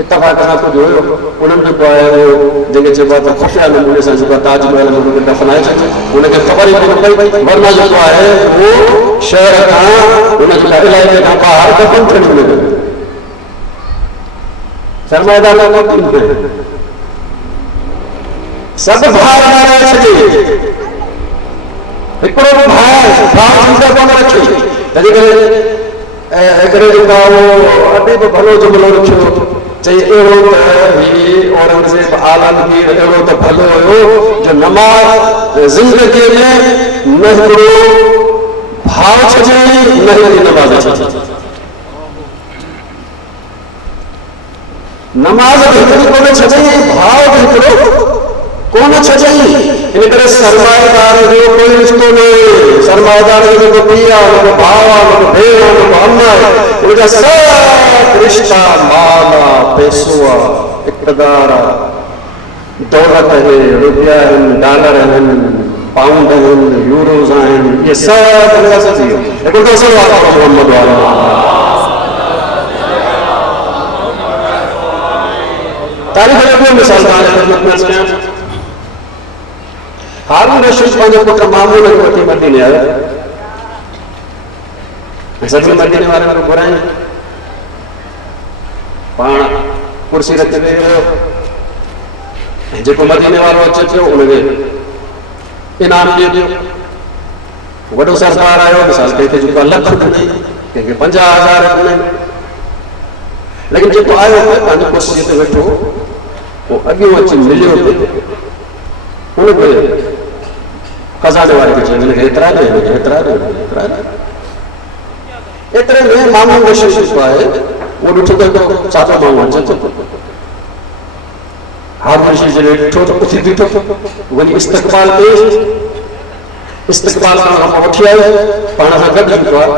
इतफ़ाक़ सां कुझु हुयो, उन्हनि जेको आहे जंहिंखे चइबो आहे त खुफ़िया नमूने सां जेको ताजमहल में हुनखे दफ़नाए छॾियो। हुनखे ख़बर ई कोन पई, वरना जेको आहे उहो शहर खां हुनजे इलाइक़े खां ॿाहिरि दफ़न थियणु मिले। सरमाएदार सभु भाउ मारे छॾे, हिकिड़ो बि भाउ ज़िंदा कोन रखी। तंहिंजे करे हिकिड़े जेका उहो अॾे बि भलो जुमिलो रखियो, चई अहिड़ो त हीउ औरंगज़ेब आलमगीर अहिड़ो त भलो हुयो जो नमाज़ ज़िंदगीअ में न हिकिड़ो भाउ छॾियईं न हिकिड़ी नमाज़ छॾियईं। नमाज़ बि हिकिड़ी कोन छॾियईं, भाउ बि हिकिड़ो कोन छॾियईं। इन करे सरमाएदार जो कोई रिश्तो न आहे। सरमाएदार जो जेको पीउ आहे, जेको भाउ आहे, जेको भेण आहे, जेको अम्मा आहे, उनजा सभु रिश्ता माल आहे, पैसो आहे, इक़्तिदार आहे, दौलत आहे, रुपया आहिनि, डॉलर आहिनि, पाउंड आहिनि, यूरोज़ आहिनि, इहे सभु विरासत थी वियो। हिकिड़ो त सलवात पढ़ो मोहम्मद वारो। तारीख़ जो ॿियो मिसाल तव्हांजे ख़िदमत में अर्ज़ु कयां। हारून रशीद पंहिंजो पुटु मामून खे वठी मदीने आयो ऐं सभिनी मदीने वारनि खे घुराईं, पाण कुर्सी रखी वेही रहियो ऐं जेको मदीने वारो अचे पियो उनखे इनाम ॾिए पियो। वॾो सरदार आयो, मिसाल कंहिंखे जेको लख ॾिनई, कंहिंखे 50,000 ॾिनई, लेकिन जेको आयो पंहिंजी कुर्सीअ ते वेठो वो अॻियों अची मिलियो उनखे खज़ाने वारे खे चयो हिनखे एतिरा ॾे, हिनखे एतिरा ॾे, एतिरा ॾे। एतिरे में मामून रशीद जेको आहे वो ॾिठो त हिकिड़ो सादो माण्हू अचे थो। हारून रशीद जॾहिं ॾिठो त उथी बीठो, वञी इस्तक़बाल कई। इस्तक़बाल करण खां पोइ वठी आयो, पाण सां गॾु जेको आहे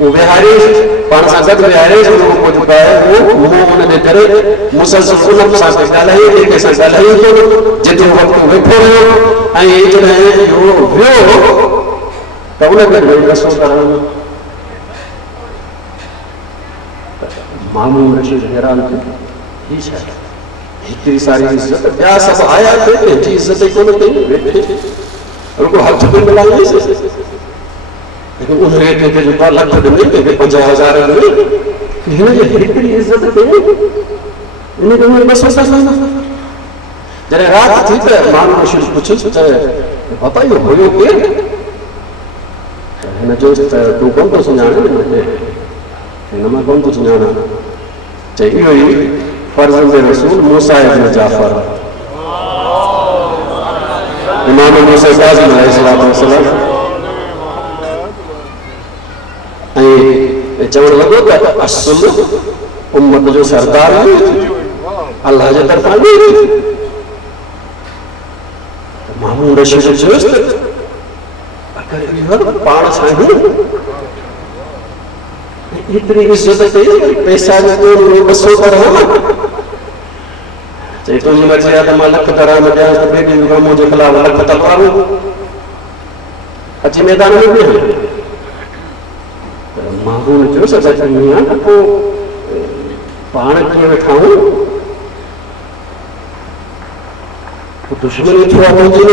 वो विहारियईं, पाण सां गॾु विहारियईं। उन खां पोइ जेको आहे वो मुंहुं उनजे करे मुसलसल उन सां ॻाल्हाई, ॿिए सां ॻाल्हाई कोन। जेतिरो वक़्तु वेठो रहियो ऐं जॾहिं इहो वियो त उनखे रसो करणु मामून रशीद हैरान थियो, हीअ छा आहे? हेतिरी सारी इज़त, ॿिया सभु आया थे, पंहिंजी इज़त ई कोन कई, वेठे रुगो हथ बि मिलाईंसि। लेकिन उनखे कंहिंखे जेको आहे लख ॾिनई, कंहिंखे 50,000 ॾिनई, हिनजी हेतिरी इज़त कई, इनखे बसि जॾहिं राति थी त मामून रशीद पुछियुसि त बाबा इहो हुयो केरु? हिन जो त तूं कोन थो सुञाणे? हिन मां कोन थो सुञाणा। चई इहो ई फर्ज़ंद रसूल मूसा इब्न जाफ़र, इमाम मूसा काज़िम अलैहिस्सलाम। ऐं चवण लॻो त असुल उम्मत जो सरदार अल्लाह जे तरफ़ां हुई। मामून रशीद चयुसि त अगरि इहो पाण सां ई इतनी इज्जत कई, पैसा जो बसो करो न। चई तुंहिंजी मर्ज़ी आहे त मां लख दराम ॾियां त ॿिए ॾींहुं खां मुंहिंजे ख़िलाफ़ लख तलवारूं अची मैदान में बीह। मामून चयुसि त ईअं न पोइ पाण कीअं वेठाऊं, दुश्मनी थोड़ा पहुंची न।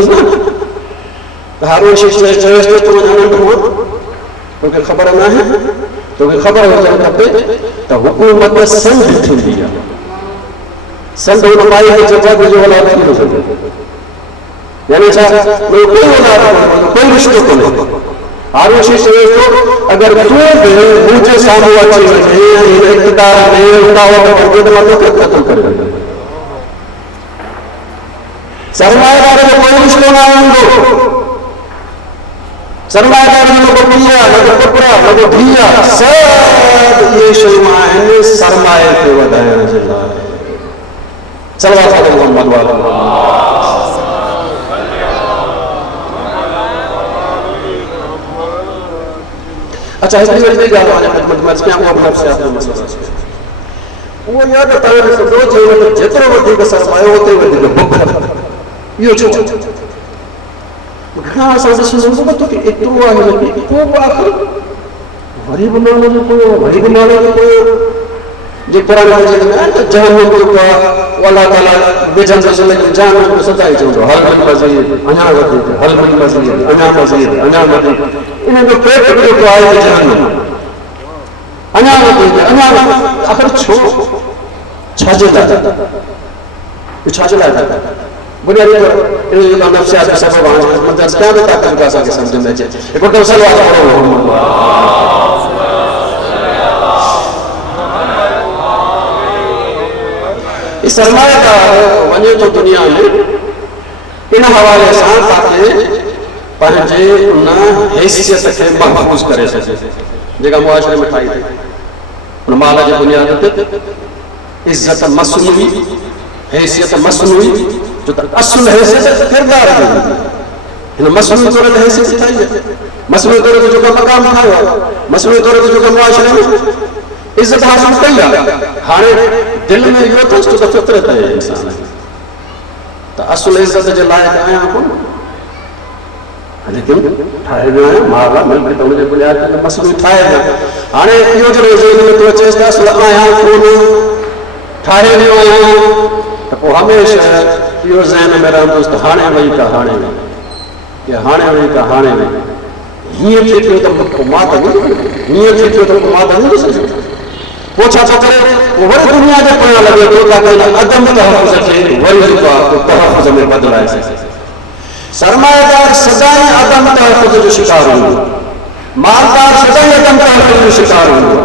हारून रशीद चयुसि त तूं अञा नंढो आहे, तोखे ख़बर न आहे, तोखे ख़बर हुजणु खपे त हुकूमत संध थींदी आहे। संध हुन माई खे जवाब जो औलाद थी न सघे, यानी छा कोई औलाद कोई रिश्तो कोन्हे। हारून रशीद चयुसि थो अगरि तूं बि मुंहिंजे साम्हूं अची वञे हिन इक़्तिदार में दावत ॾिजे त मां तोखे क़तल करे वञां। सरमाएदार जो कोई रिश्तो न हूंदो। सरमाएदार जो को पिया, न को कपिड़ा, न को धीअ, सभु इहे शयूं आहिनि सरमाए खे वधाइण जे लाइ। सलवात पढ़ो मोहम्मद वारो। अच्छा हिकिड़ी वरी ॿी ॻाल्हि आहे ख़िदमत में अर्ज़ु कयां, उहो बि नफ़्सियात जो मसइलो आहे। उहो इहो त तव्हां ॾिसंदो जेतिरो वधीक सरमायो ओतिरो वधीक बुख। इहो छो? घणा असां ॾिसंदो तोखे एतिरो आहे पोइ बि आख़िर वरी बि माण्हू जो पोइ वरी बि माण्हू जो पोइ जे क़ुरान मजीद में आहे त जहन्नम जेको आहे अलाह ताला विझंदो लेकिन जहन्नम खे सदा ई चवंदो हल मिन मज़ीद, अञा वधीक, हल मिन मज़ीद, अञा मज़ीद, अञा वधीक। इन जो पेट जेको आहे जहन्नम, अञा वधीक, अञा आख़िर छो? छाजे लाइ? छाजे लाइ? बुनियादी तौर इन जो नफ़्सियात जो सबब आहे ख़िदमत अर्ज़ु कयां त ताक़त असांखे सम्झ में अचे। हिकिड़ो सलवात पढ़ो मोहम्मद। सरमाएदार वञे थो दुनिया में इन हवाले सां ताकि पंहिंजे उन हैसियत खे महफ़ूज़ करे सघे जेका मुआशरे में ठाही अथई। उन माल जी बुनियाद ते इज़त मसनूई, हैसियत मसनूई, जो त असुल हैसियत किरदार जी हिन मसनूई तौर ते हैसियत ठाही आहे। मसनूई तौर ते जेको मक़ाम ठाहियो आहे, मसनूई तौर ते जेको मुआशरे में इज़त हासिल कई आहे, हाणे दिल में इहो अथसि त फितरत आहे इंसान त असुल इज़त जे लाइक़ आहियां कोन। लेकिन ठाहे वियो आहियां माला मिलके त उनजे बुनियाद ते मसलो ठाहे वियो हाणे इहो जॾहिं ज़हन में तो अचेसि त असल आहियां कोन ठाहे वियो आहियां त पोइ हमेशह इहो ज़हन में रहंदुसि त हाणे वई त हाणे वई या हाणे वई त हाणे वई हीअं थी पियो त मां त हीअं थी पियो त मां त न सघियो पोइ छा थो करे पोइ वरी दुनिया जे पोयां लॻे थो ताकी अदम तहफ़ुज़ खे वरी जेको आहे तहफ़ुज़ में बदिलाए सघे सरमाएदार सदाई अदम तहफ़ुज़ जो शिकार हूंदो मालदार सदाई अदम तहफ़ुज़ जो शिकार हूंदो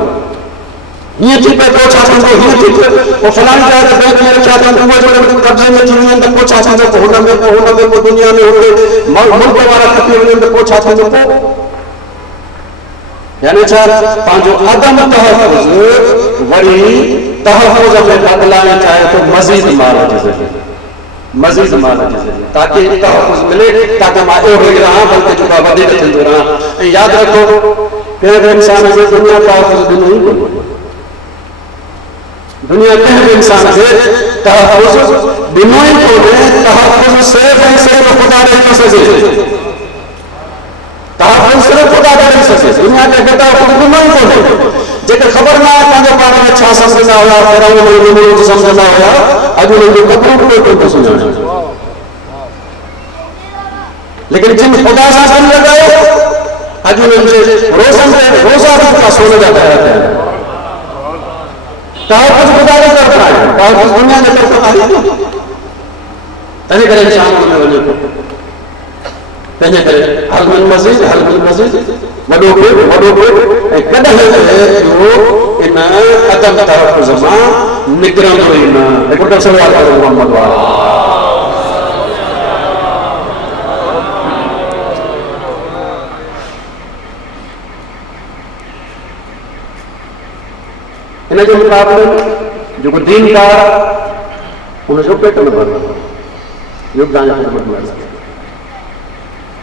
हीअं थी पियो पोइ छा थींदो हीअं थी पियो पोइ फलाणी जाइ ते बैंक में रखिया अथनि उहे जो कब्ज़े में थी वञनि त पोइ छा थींदो पोइ हुन में पोइ दुनिया में हुनखे मुल्क वारा खपी वञनि त पोइ छा थींदो पोइ यानी छा पंहिंजो अदम तहफ़ुज़ वरी तहफ़ुज़ में बदिलाइण चाहे तो मज़ीद माल जे ज़रिए मज़ीद माल जे ज़रिए ताकि तहफ़ुज़ मिले ताकि मां अहिड़ो ई रहां बल्कि जेका वधीक थींदो रहां ऐं यादि रखो कंहिं बि इंसान खे दुनिया तहफ़ुज़ ॾिनो ई कोन्हे दुनिया कंहिं बि इंसान खे तहफ़ुज़ ॾिनो ई कोन्हे तहफ़ुज़ सिर्फ़ ऐं सिर्फ़ ख़ुदा ॾेई थो सघे तहफ़ुज़ सिर्फ़ ख़ुदा ॾेई सघे दुनिया खे तहफ़ुज़ ॾिनो ई कोन्हे जेके ख़बर न आहे पंहिंजे पाण में छा सम्झंदा हुआ फ़िरौन सम्झंदा हुआ अॼु उन्हनि जो कपिड़ो बि कोन थो सुञाणे लेकिन जिन ख़ुदा सां कमु लॻायो अॼु उन्हनि जे रोज़नि ते रोज़ा रूपा सोन जा ठहिया पिया आहिनि तहफ़ुज़ ख़ुदा जे तरफ़ां आहे तहफ़ुज़ दुनिया जे तरफ़ां आहे तंहिं करे इंसान में वञे थो तंहिंजे करे हल मिन मज़ीद वॾो पेट ऐं कॾहिं इहो इन अदम तहफ़ुज़ मां निकिरंदो ई न हिकिड़ो सवाल करो मोहम्मद वारा इन जे मुक़ाबले में जेको दीनदार उनजो पेट में भरंदो योगदान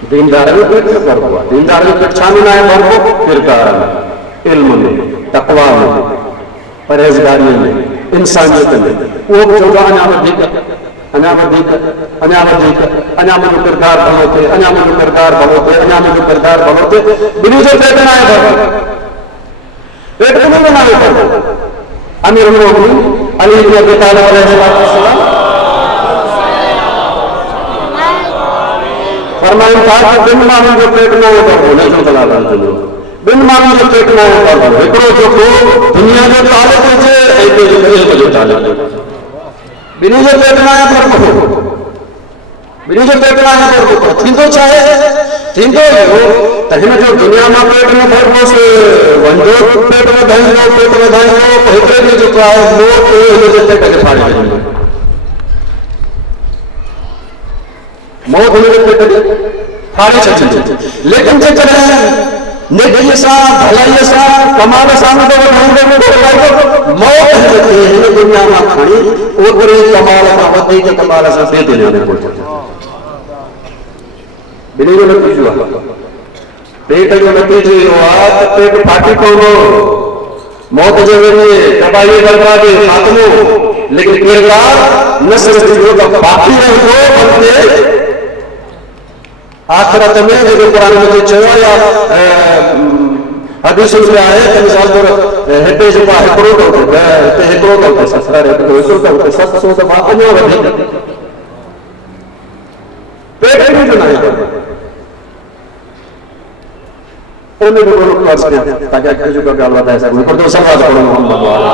दीनदार जो पेट में भरबो आहे दीनदार जो पेट छा में आहे भरबो किरदार में इल्म में तक़वा में परहेज़गारी में इंसानियत में उहो बि चवंदो अञा वधीक अञा वधीक अञा वधीक अञा मुंहिंजो किरदार भलो थिए अञा मुंहिंजो किरदार भलो थिए अञा मुंहिंजो किरदार भलो थिए ॿिन्ही जो पेट न आहे भरबो पेट उन में न आहे भरबो अमीर उल-मोमिनीन अली इब्न अबी तालिब अलैहिस्सलाम फरमाइनि था कि ॿिनि माण्हुनि जो पेट न आहे भरबो न जो दलाल ॿिनि माण्हुनि जो पेट न आहे भरबो हिकिड़ो जेको दुनिया जो तालिब हुजे ऐं ॿियो जेको इल्म जो तालिब हुजे ॿिन्ही जो पेट न आहे भरबो ॿिन्ही जो पेट न आहे भरबो पर थींदो छा आहे थींदो इहो त हिन जो दुनिया मां पेट न भरबोसि वञो पेट वधाईंदो पोइ हिकिड़े ॾींहुं जेको आहे मौत हिन जे पेट खे फाड़े छॾींदो मौत हुन जे पेट खे फाड़े छॾींदो लेकिन जेकॾहिं नेकीअ सां भलाईअ सां कमाल सां वधाईंदो मौत हिन दुनिया मां खणी ओतिरे कमाल खां वधीक कमाल सां ॿिए दुनिया में पहुचे ॿिन्ही जो नतीजो आहे पेट जो नतीजो इहो आहे त पेट फाटी पवंदो मौत जे ज़रिए तबाही बर्बादी ख़ात्मो लेकिन किरदार न सिर्फ़ इहो त बाक़ी रहंदो बल्कि आख़िरत में जेको क़ुर में चयो या हदीसुनि में आहे त मिसाल तौर हिते जेको आहे हिकिड़ो थो थिए हिते हिकिड़ो थो थिए 700 दफ़ा अञा वधीक पेट जो न आहे उन में बोलो क्लास में ताकि अगर जो का अल्लाह ताला से पर तो सवाल करो मोहम्मद वाला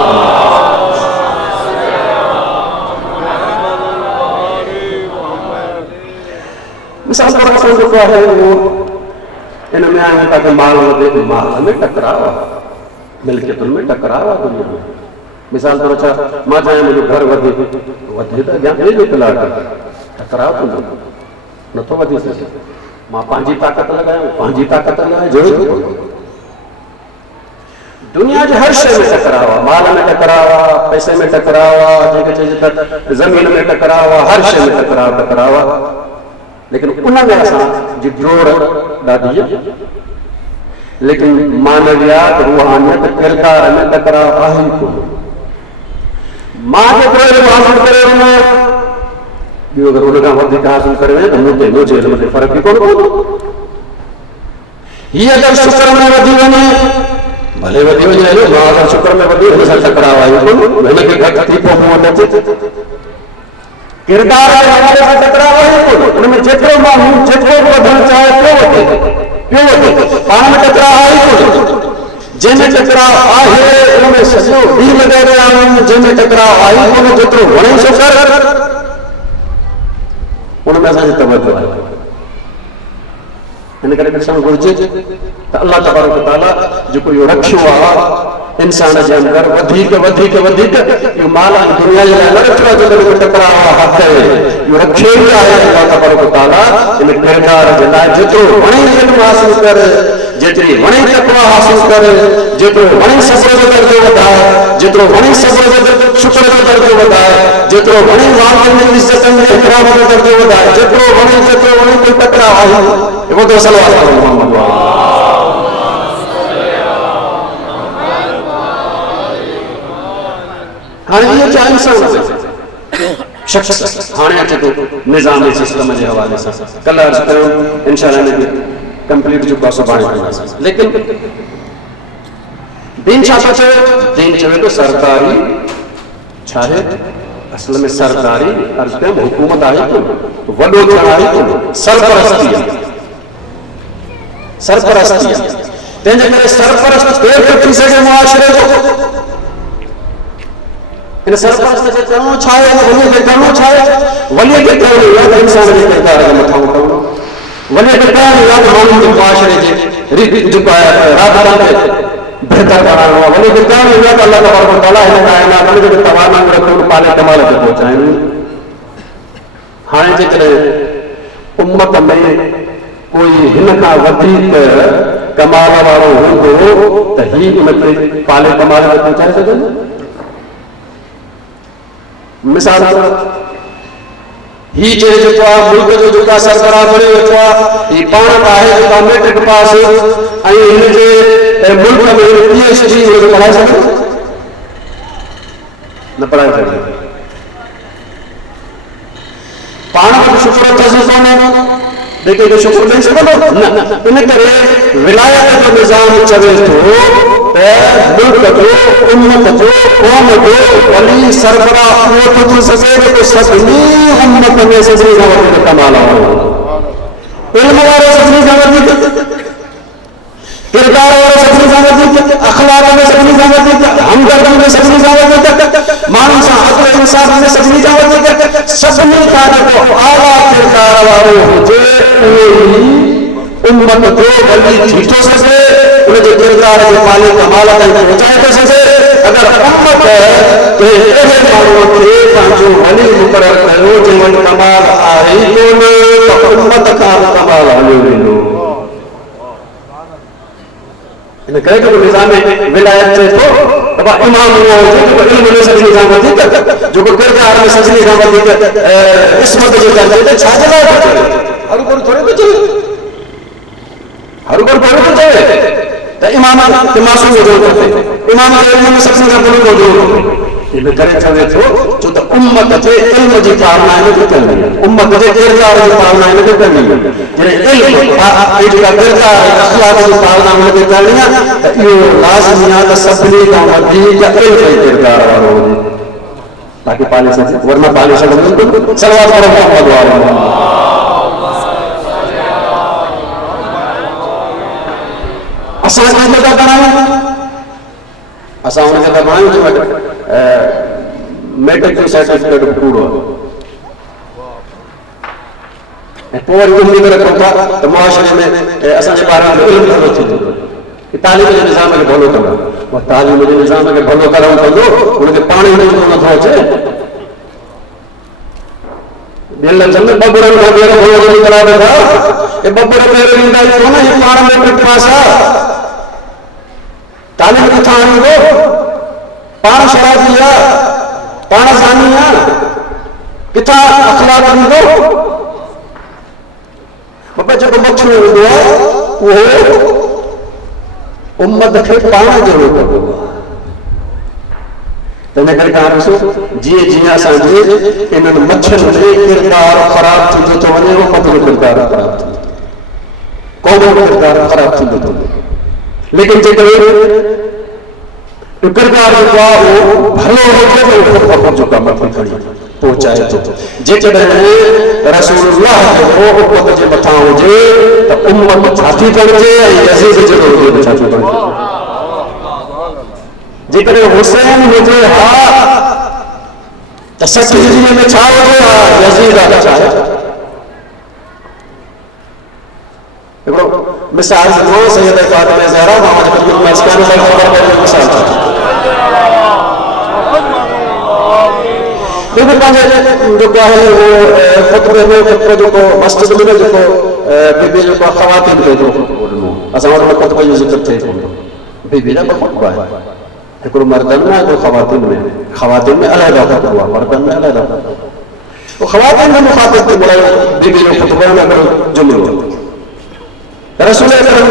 मिसाल पर समझो क्या है वो इन में आया ताकि माल में टकराव मिल्कियतुन में टकराव दुनिया में मिसाल पर अच्छा मां चाहे मुझे घर वधे त अॻियां ॿिए जो प्लाट टकराव थींदो नथो वधी सघे मां पंहिंजी ताक़त लॻायां पंहिंजी ताक़त लॻाए ज़रूरत कोन्हे दुनिया जे हर शइ में टकराव आहे माल में टकराव आहे पैसे में टकराव आहे जेके चइजे त ज़मीन में टकराव आहे हर शइ में टकराव आहे लेकिन उन में असांजी जोड़ ॾाढी आहे लेकिन मानवियात रूहानियत किरदार में टकराव आहे ई कोन मां जेतिरो इल्मु हासिल करे वञा ॿियो अगरि उन खां वधीक हासिल करे वञे त मुंहिंजे इल्म ते फ़र्क़ु ई कोन पवंदो ही अगर शुक्र में वधी वञे भले वधी वञे हलो मां अगर शुक्र में वधी हुन सां टकराव आयो कोन हिन खे घटि थी पोइ मूं वटि अचे किरदार जे हवाले सां टकराव आयो कोन हुन में जेतिरो माण्हू जेतिरो बि वधणु चाहे पियो वधे पाण में टकराव आयो कोन जंहिंमें टकराव आहे उनमें सॼो ॾींहुं लॻाए रहिया आहियूं जंहिंमें टकराव आई कोन जेतिरो वणे सो कर उनमें असांजी तवजो आहे इन करे ॾिसणु घुरिजे त अल्लाह तबारक ताला जेको इहो रखियो आहे इंसान जे अंदरि वधीक वधीक वधीक इहो माल दुनिया जे लाइ न रखियो आहे जंहिंमें टकराव हक़ इहो रखियो ई आहे अल्लाह तबारक ताला इन किरदार जे लाइ जेतिरो वणे इल्म हासिल कर जेतिरी वणे तक़वा हासिल कर जेतिरो वणे सब्र जो दर्जो वधाए जेतिरो वणे सब्र जो शुक्र जो दर्जो वधाए जेतिरो वणे वालिदनि जी इज़्ज़तनि जे इकराम जो दर्जो वधाए जेतिरो वणे कोई टकराव आहे वो तो सलवात अला मोहम्मद हाणे इहो छा इंसान शख्स हाणे अचे थो निज़ाम सिस्टम जे हवाले सां कल्ह अर्ज़ु कयो इंशाअल्लाह हिनखे कंप्लीट जेको आहे सुभाणे कंदासीं लेकिन दीन छा थो चवे दीन चवे थो सरकारी छा आहे असल में सरकारी अर्ज़ु कयो हुकूमत आहे कोन वॾो थियणु आहे कोन सरपरस्ती आहे सरपरस्ती तंहिंजे करे सरपरस्त केरु थो थी सघे मुआशरे जो इन सरपरस्त खे करिणो छा आहे वलीअ खे करिणो छा आहे वलीअ खे करिणो या त इंसान जे किरदार खे मथां उठाइणो वलीअ खे करिणो या त माण्हुनि जे मुआशरे जे जेको आहे राबता खे बहितर बनाइणो आहे वलीअ खे करिणो या त अल्लाह तबारक तआला हिन काइनात में जेके तवाना रखो पाले कमाल ते पहुचाइनि हाणे जेकॾहिं उम्मत में कोई हिन खां वधीक कमाल वारो हूंदो त ही उनखे पाले कमाल में पहुचाए सघंदो मिसाल ही जेको आहे मुल्क जो जेको आहे सरबराह बणे वेठो आहे ही पाण आहे जेको मैट्रिक पास ऐं हिनजे मुल्क में PhD पढ़ाए सघे न पढ़ाए सघे पाण वटि शुक्र अथसि कोन्हे लेकिन जो शुक्र ॾेई सघंदो न इन करे विलायत जो निज़ाम चवे थो त मुल्क जो उम्मत जो क़ौम जो वली सरबराह उहो थो थी सघे जेको सभिनी उम्मत में सभिनी खां वधीक कमाल वारो इल्म वारो सभिनी खां वधीक किरदार वारो सभिनी खां वधीक अखलाक में सभिनी खां वधीक हमदर्दी में सभिनी खां वधीक माण्हुनि सां अदल इंसाफ़ में सभिनी खां वधीक सभिनी खां जेको आला किरदार वारो हुजे उम्मत जो वली थी थो सघे उनजे किरदार जे पाले कमाल ताईं पहुचाए थो सघे अगर उम्मत अहिड़े माण्हूअ खे पंहिंजो वली मुक़ररु कयो जंहिं वटि कमाल आहे ई कोन त उम्मत खां कमाल हलियो वेंदो इन करे जेको निज़ाम विलायत चए थो त इमाम उहो हुजे जेको इल्म में सभिनी खां वधीक जेको किरदार में सभिनी खां वधीक इस्मत जे दर्जे ते छा जे लाइ थो चवे हर कोई थोरे थो चवे हर कोई थोरे थो चवे त इमाम खे मासूम हुजणो खपे इमाम खे इल्म में सभिनी खां बुलंद हुजणो खपे इन करे चवे थो छो त उम्मत जे इल्म जी पालना हिनखे करणी आहे उम्मत जे किरदार जी पालना हिनखे करणी आहे जॾहिं इल्म जेका किरदार अखलाक जी पालना हुनखे करणी आहे त इहो लाज़मी आहे त सभिनी खां वधीक इल्म जो किरदार वारो हुजे ताकि पाले सघे वरना पाले सघंदो सलवात पढ़ो मोहम्मद वारो असां कीअं था बणायूं असां हुनखे था बणायूं मैट्रिक जो सर्टिफिकेट पूरो ऐं पोइ वरी उम्मीद रखूं था त मुआशरे में असांजे ॿारनि जो इल्मु भलो थींदो तालीम जे निज़ाम खे भलो कंदा उहा तालीम जे निज़ाम खे भलो करणु पवंदो हुनखे पाण ई हुनजो नथो अचे ॿियनि लफ़्ज़नि में ॿ बुरनि खां ॿीहर भलो कराए वेठा हे ॿ बुर ॿीहर ईंदा ई कोन हे पाण मैट्रिक पास आहे तालीम किथां आणींदो पाण शराबी आहे पाण ज़ानी आहे किथां अखलाक ईंदो बाबा जेको मछियो हूंदो आहे उहो उम्मत खे पाण जहिड़ो कंदो तंहिंजे करे तव्हां ॾिसो जीअं जीअं असांजे इन्हनि मच्छियुनि में किरदार ख़राब थींदो थो वञे उम्मत जो किरदार ख़राब थींदो कौन किरदार ख़राब थींदो थो। लेकिन जेकर किरदार जेको आहे उहो भलो हुजे त उहो जो कमु खणी पहुचाए थो। जेकॾहिं रसूलुल्लाह जो उम्मत जे मथां हुजे त उम्मत छा थी करिजे ऐं यज़ीद जेको हुजे छा थी करिजे। जेकॾहिं हुसैन हुजे हा त सच हिजरीअ में छा हुजे हा यज़ीद आहे छा। हिकिड़ो मिसाल ॾिनो सैयद फातिमा ज़हरा मोहम्मद ख़लील मस्कानी सां ख़बर पई मिसाल जेको पंहिंजे जेको आहे उहो ख़ुतबे में ख़ुतबो जेको मस्जिद में जेको बीबी जेको ख़वातीन खे असां वटि ख़ुतबे जो ज़िक्र थिए थो। बीबी जा ॿ ख़ुतबा आहिनि, हिकिड़ो मर्दनि में हिकिड़ो ख़वातीन में। ख़वातीन में अलॻि ख़ुतबो आहे, मर्दनि में अलॻि ख़ुतबो। ख़वातीन में मुख़ातिब थी बोले बीबी जो ख़ुतबे में हिकिड़ो जुमिलो रसूल अकरम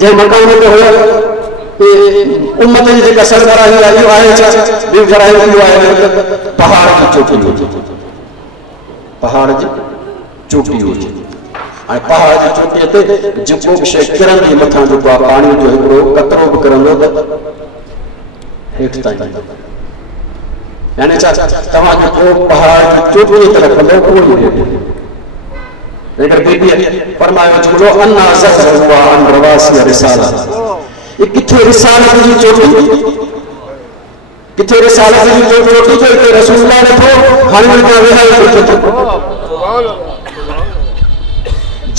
जंहिं मकान ते हुयो उम्मत जी जेका सरबराही आहे इहो आहे छा ॿी घराई इहो आहे पहाड़ जी चोटी हुजे। पहाड़ जी चोटी हुजे। हाणे पहाड़ जी चोटीअ ते जेको बि शइ किरंदी मथां जेको आहे पाणी जो हिकिड़ो कतरो बि किरंदो त हेठि ताईं यानी छा तव्हां जेको पहाड़ जी चोटीअ ते रखंदो उहो ई हेठि। लेकिन बीबी फरमायो जुमलो अन्ना ज़हर हुआ अन रवासी रिसाला। ये किथे रिसालत जी चोटी किथे रिसालत जी चोटी जो इते रसूलुल्लाह ने थो हाणे में वेहा किथे थो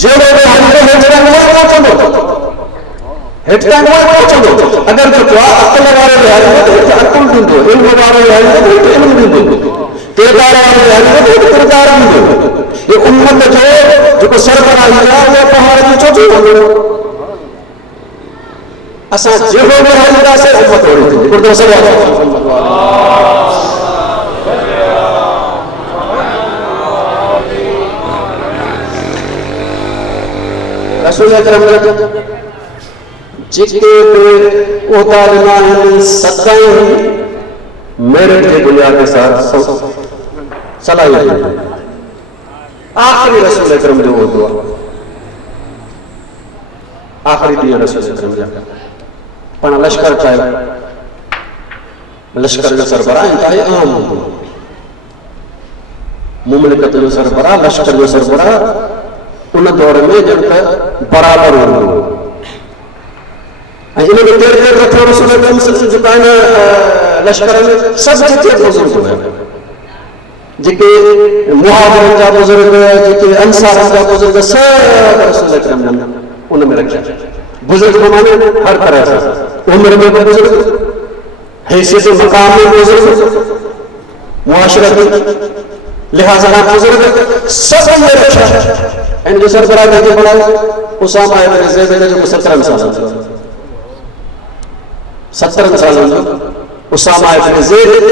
जेड़े वे हंधे हेठि पहुचंदो हेठि ताईं पहुचंदो। अगर जो अक़ल वारो वेहारींदो त हेठि अक़ल ॾींदो, इल्म वारो वेहारींदो त हेठि इल्म ॾींदो, किरदार वारो वेहारींदो त हेठि किरदार ॾींदो। ये उम्मत जो जेको सरबराही आहे उहो पहाड़ जी चोटी हूंदो। असां जेको बि हलंदासीं उम्मत ओड़ी थींदी। रसूल अकरम जेके उहदा ॾिना आहिनि सदाईं मेरिट जे बुनियाद ते सलाहियत आख़िरी रसूल अकरम जो उहदो आहे। आख़िरी ॾींहुं रसूल अकरम जा पाण लश्कर ठाहियो। लश्कर जो सरबराह इंतिहाई अहम हूंदो। मुमलिकत जो सरबराह लश्कर जो सरबराह उन दौर में ॼण त बराबरि हूंदो। ऐं इन में केरु केरु रखियो रसूल अकरम जेका आहिनि लश्कर में सभु जेके बुज़ुर्ग हुआ जेके मुहाजिरनि जा बुज़ुर्ग जेके अंसारनि जा बुज़ुर्ग सभु रसूल अकरम उन में रखिया। बुजुर्ग माने हर तरह से उम्र में बुजुर्ग, हैसियत मकाम में बुजुर्ग, मुआशरत लिहाज में बुजुर्ग सब ये रखा। इन जो सरबराह के बड़ा उसामा इब्न ज़ैद जो 17 साल 17 साल उसामा इब्न ज़ैद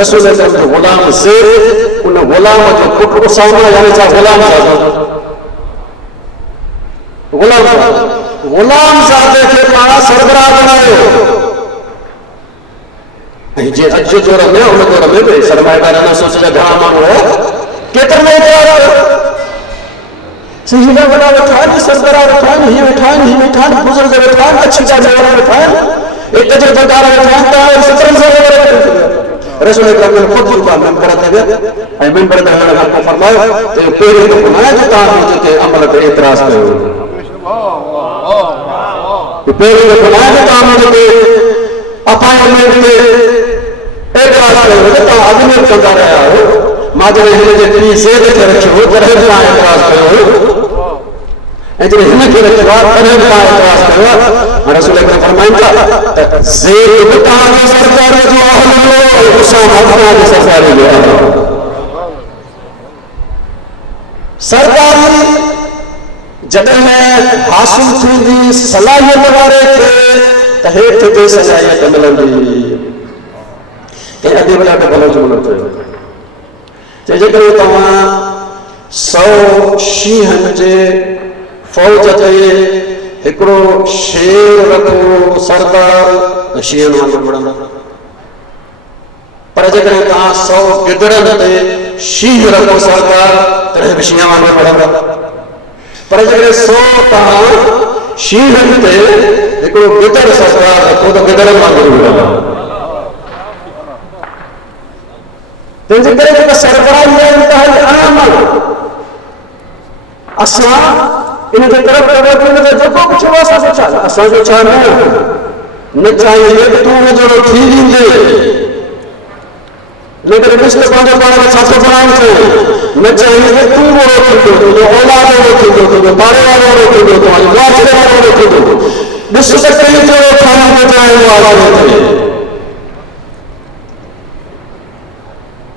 रसूल अकरम जो गुलाम ज़ैद उन गुलाम जो पुट उसामा यानी छा गुलाम गुलाम ज़ादे के पारा सरबराह बनायो। जे अज दौर में उन दौर में भी सरमाएदार न सोच जा घणा माण्हू हुआ केतिरनि सही वॾा वेठा आहिनि सरबराह वेठा आहिनि हीअं वेठा आहिनि हीअं वेठा आहिनि बुज़ुर्ग वेठा आहिनि अच्छी जात वारा वेठा आहिनि एक तजुर्बेकार वेठा आहिनि त 17 साल रसूल अकरम ने खुद जुर्बा मेंबर ते विया ऐं मेंबर ते वञण खां पोइ फरमायो त पहिरीं दफ़ो न आहे जो तव्हां जेके अमल ते एतिराज़ कयो पहिरीं दफ़ो न आहे जो तव्हां जेके अपॉइंटमेंट ते एतिराज़ कयो तव्हां अॻु में कंदा रहिया आहियो। मां जॾहिं हिन जे पीउ ज़ैद खे रखियो तॾहिं तव्हां एतिराज़ कयो ऐं जॾहिं हिन खे रखियो आहे तॾहिं तव्हां एतिराज़ कयो आहे। रसूल अकरम फरमाइनि था त ज़ैद बि तव्हांजे सरकार जो अहल हुओ उसामा तव्हांजे सरकार जो अहल हुओ। सरकारी जॾहिं हासिल थींदी सलाहियत वारे खे त हेठि ते सलाहियत मिलंदी। कंहिं अॻे वॾा भलो जुमिलो चयो चए जेकॾहिं तव्हां 100 शींहनि जे फौज ते हिकिड़ो शेर रखो सरदार त शींहनि वांगुरु विढ़ंदा, पर जेकॾहिं तव्हां 100 गिदड़नि ते शींहं रखो सरदार तॾहिं बि शींहं वांगुरु विढ़ंदा। पर जगह 100 तहां शींहनि ते हिकिड़ो गिदड़ सरकार रखो त गिदड़ वांगुरु विढ़ंदा। तंहिंजे करे जेका सरबराही आहे इंतिहाई आम असां इन जे तरफ़ तवजो न त जेको कुझु हो असां छा असांजो छा न चाहिए त तूं जहिड़ो थी वेंदे लेकिन कुछ तो पंहिंजो पाण खे छा थो बणाइण चाहिए न चाहिए त तूं ओड़ो थींदो तुंहिंजो औलाद ओड़ो थींदो तुंहिंजो पाड़े वारो ओड़ो थींदो तुंहिंजो मुआशिरे वारो ओड़ो थींदो। ॾिस त कंहिं जहिड़ो ठाहिण थो चाहियो आहे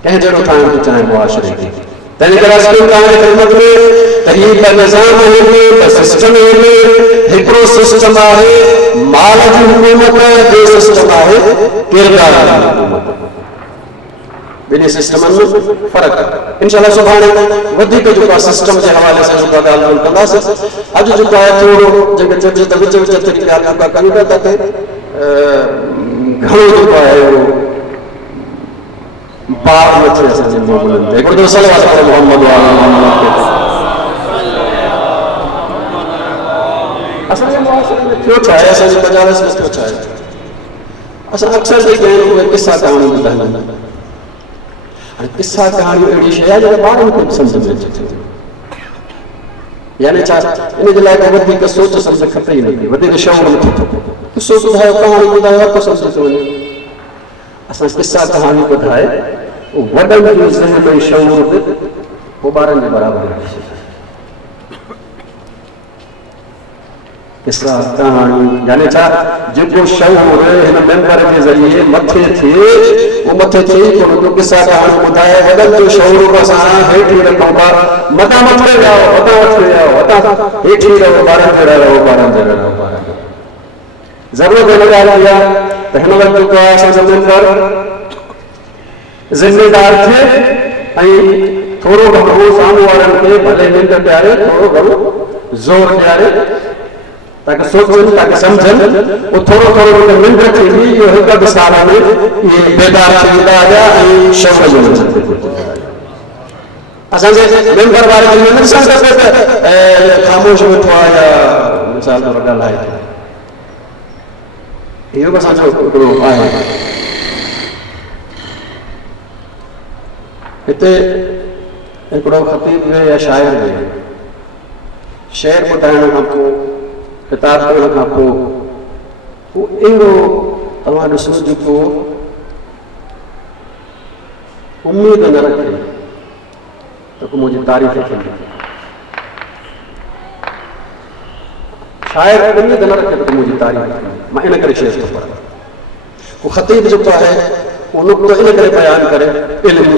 कंहिं जहिड़ो ठाहिण थो चाहे मुआशिरे खे। तंहिंजे करे असां तव्हांजे ख़िदमत में त हीअ त निज़ाम आहिनि त सिस्टम आहिनि। हिकिड़ो सिस्टम आहे माल जी हुकूमत, ॿियो सिस्टम आहे किरदार जी हुकूमत। ॿिन्ही सिस्टमनि में फ़र्क़ु आहे। इंशाअल्लाह सुभाणे वधीक जेको आहे सिस्टम जे हवाले सां जेको ॻाल्हि कंदासीं। अॼु जेको आहे थोरो जेके चइजे त विच विच ते ॻाल्हियूं था कयूं था त घणो जेको आहे बाप न थिए असांजे मोहम्मद ते। हिकिड़ो दफ़ो सलवात पढ़ो मोहम्मद असांजे मुआशिरे में थियो छा आहे, असांजे मजालिस में थियो छा आहे, असां अक्सर जेके आहिनि उहे किस्सा कहाणियूं ॿुधाईंदा आहियूं। हाणे किस्सा कहाणियूं अहिड़ी शइ आहे जेका ॿारनि खे सम्झ में अचे थी। यानी छा इन जे लाइ वधीक सोच सम्झ खपे ई नथी, वधीक शौक़ नथो थिए। किस्सो ॿुधायो, कहाणी ॿुधायो, हक़ सम्झ थो वञे। असां किस्सा कहाणी ॿुधाए वॾनि जो ज़हन में शऊर पोइ ॿारनि जे बराबरि किस्सा कहाणी यानी छा जेको शऊर हिन मेंबर जे ज़रिए मथे थिए उहो मथे थिए ई कोन थो। किस्सा कहाणी ॿुधाए वॾनि जो शऊर असां हेठि रखूं था, मथां मथे विया मथां मथे विया मथां हेठि रहो, ॿारनि जहिड़ा रहो, ॿारनि जहिड़ा रहो, ॿारनि ज़रूरत हिन ॻाल्हि जी आहे त हिन वक़्तु जेको आहे असांजो मेंबर ज़िम्मेदार थिए ऐं थोरो घणो साम्हूं वारनि खे भले निंड ॾियारे, थोरो घणो ज़ोर ॾियारे ताकि सोचनि, ताकि सम्झनि। पोइ थोरो थोरो निंड थींदी, इहो हिकु अधु साल में इहे बेदार थी वेंदा हुआ ऐं शौक़ जो असांजे मेंबर वारे खे न ॾिसणु खपे त ख़ामोश वेठो आहे या मिसाल तौरु ॻाल्हाए थो। इहो बि असांजो हिकिड़ो आहे। हिते हिकिड़ो ख़तीब हुए या शाइर हुए, शेर ॿुधाइण खां पोइ किताब पढ़ण खां पोइ उहो अहिड़ो तव्हां ॾिसो जेको उमेद न रखे त को मुंहिंजी तारीफ़ थींदी। शाइर उमेद न रखे त मुंहिंजी तारीफ़ थींदी। मां इन करे शेर थो पढ़ां। को ख़तीब जेको आहे उहो नुक़्तो इन करे बयानु करे इल्मु,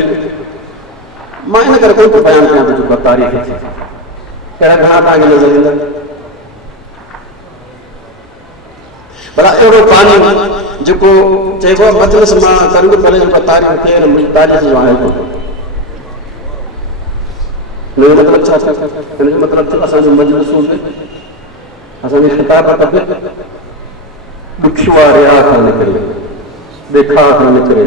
मां इन करे कोन थो बयानु कयां त जेको तारीफ़ थी। अहिड़ा घणा तव्हांखे नज़र ईंदा। भला अहिड़ो पाणी जेको चइबो आहे मजलिस मां तंग करे जेको तारीफ़ थिए मुंहिंजी तारीफ़ जो आहे कोन। हिन जो मतिलबु छा थियो? हिन जो मतिलबु थियो असांजो मजलिसूं बि असांजी ख़िताबत बि ॾुखियारिया खां निकिरे, ॾेखा खां निकिरे।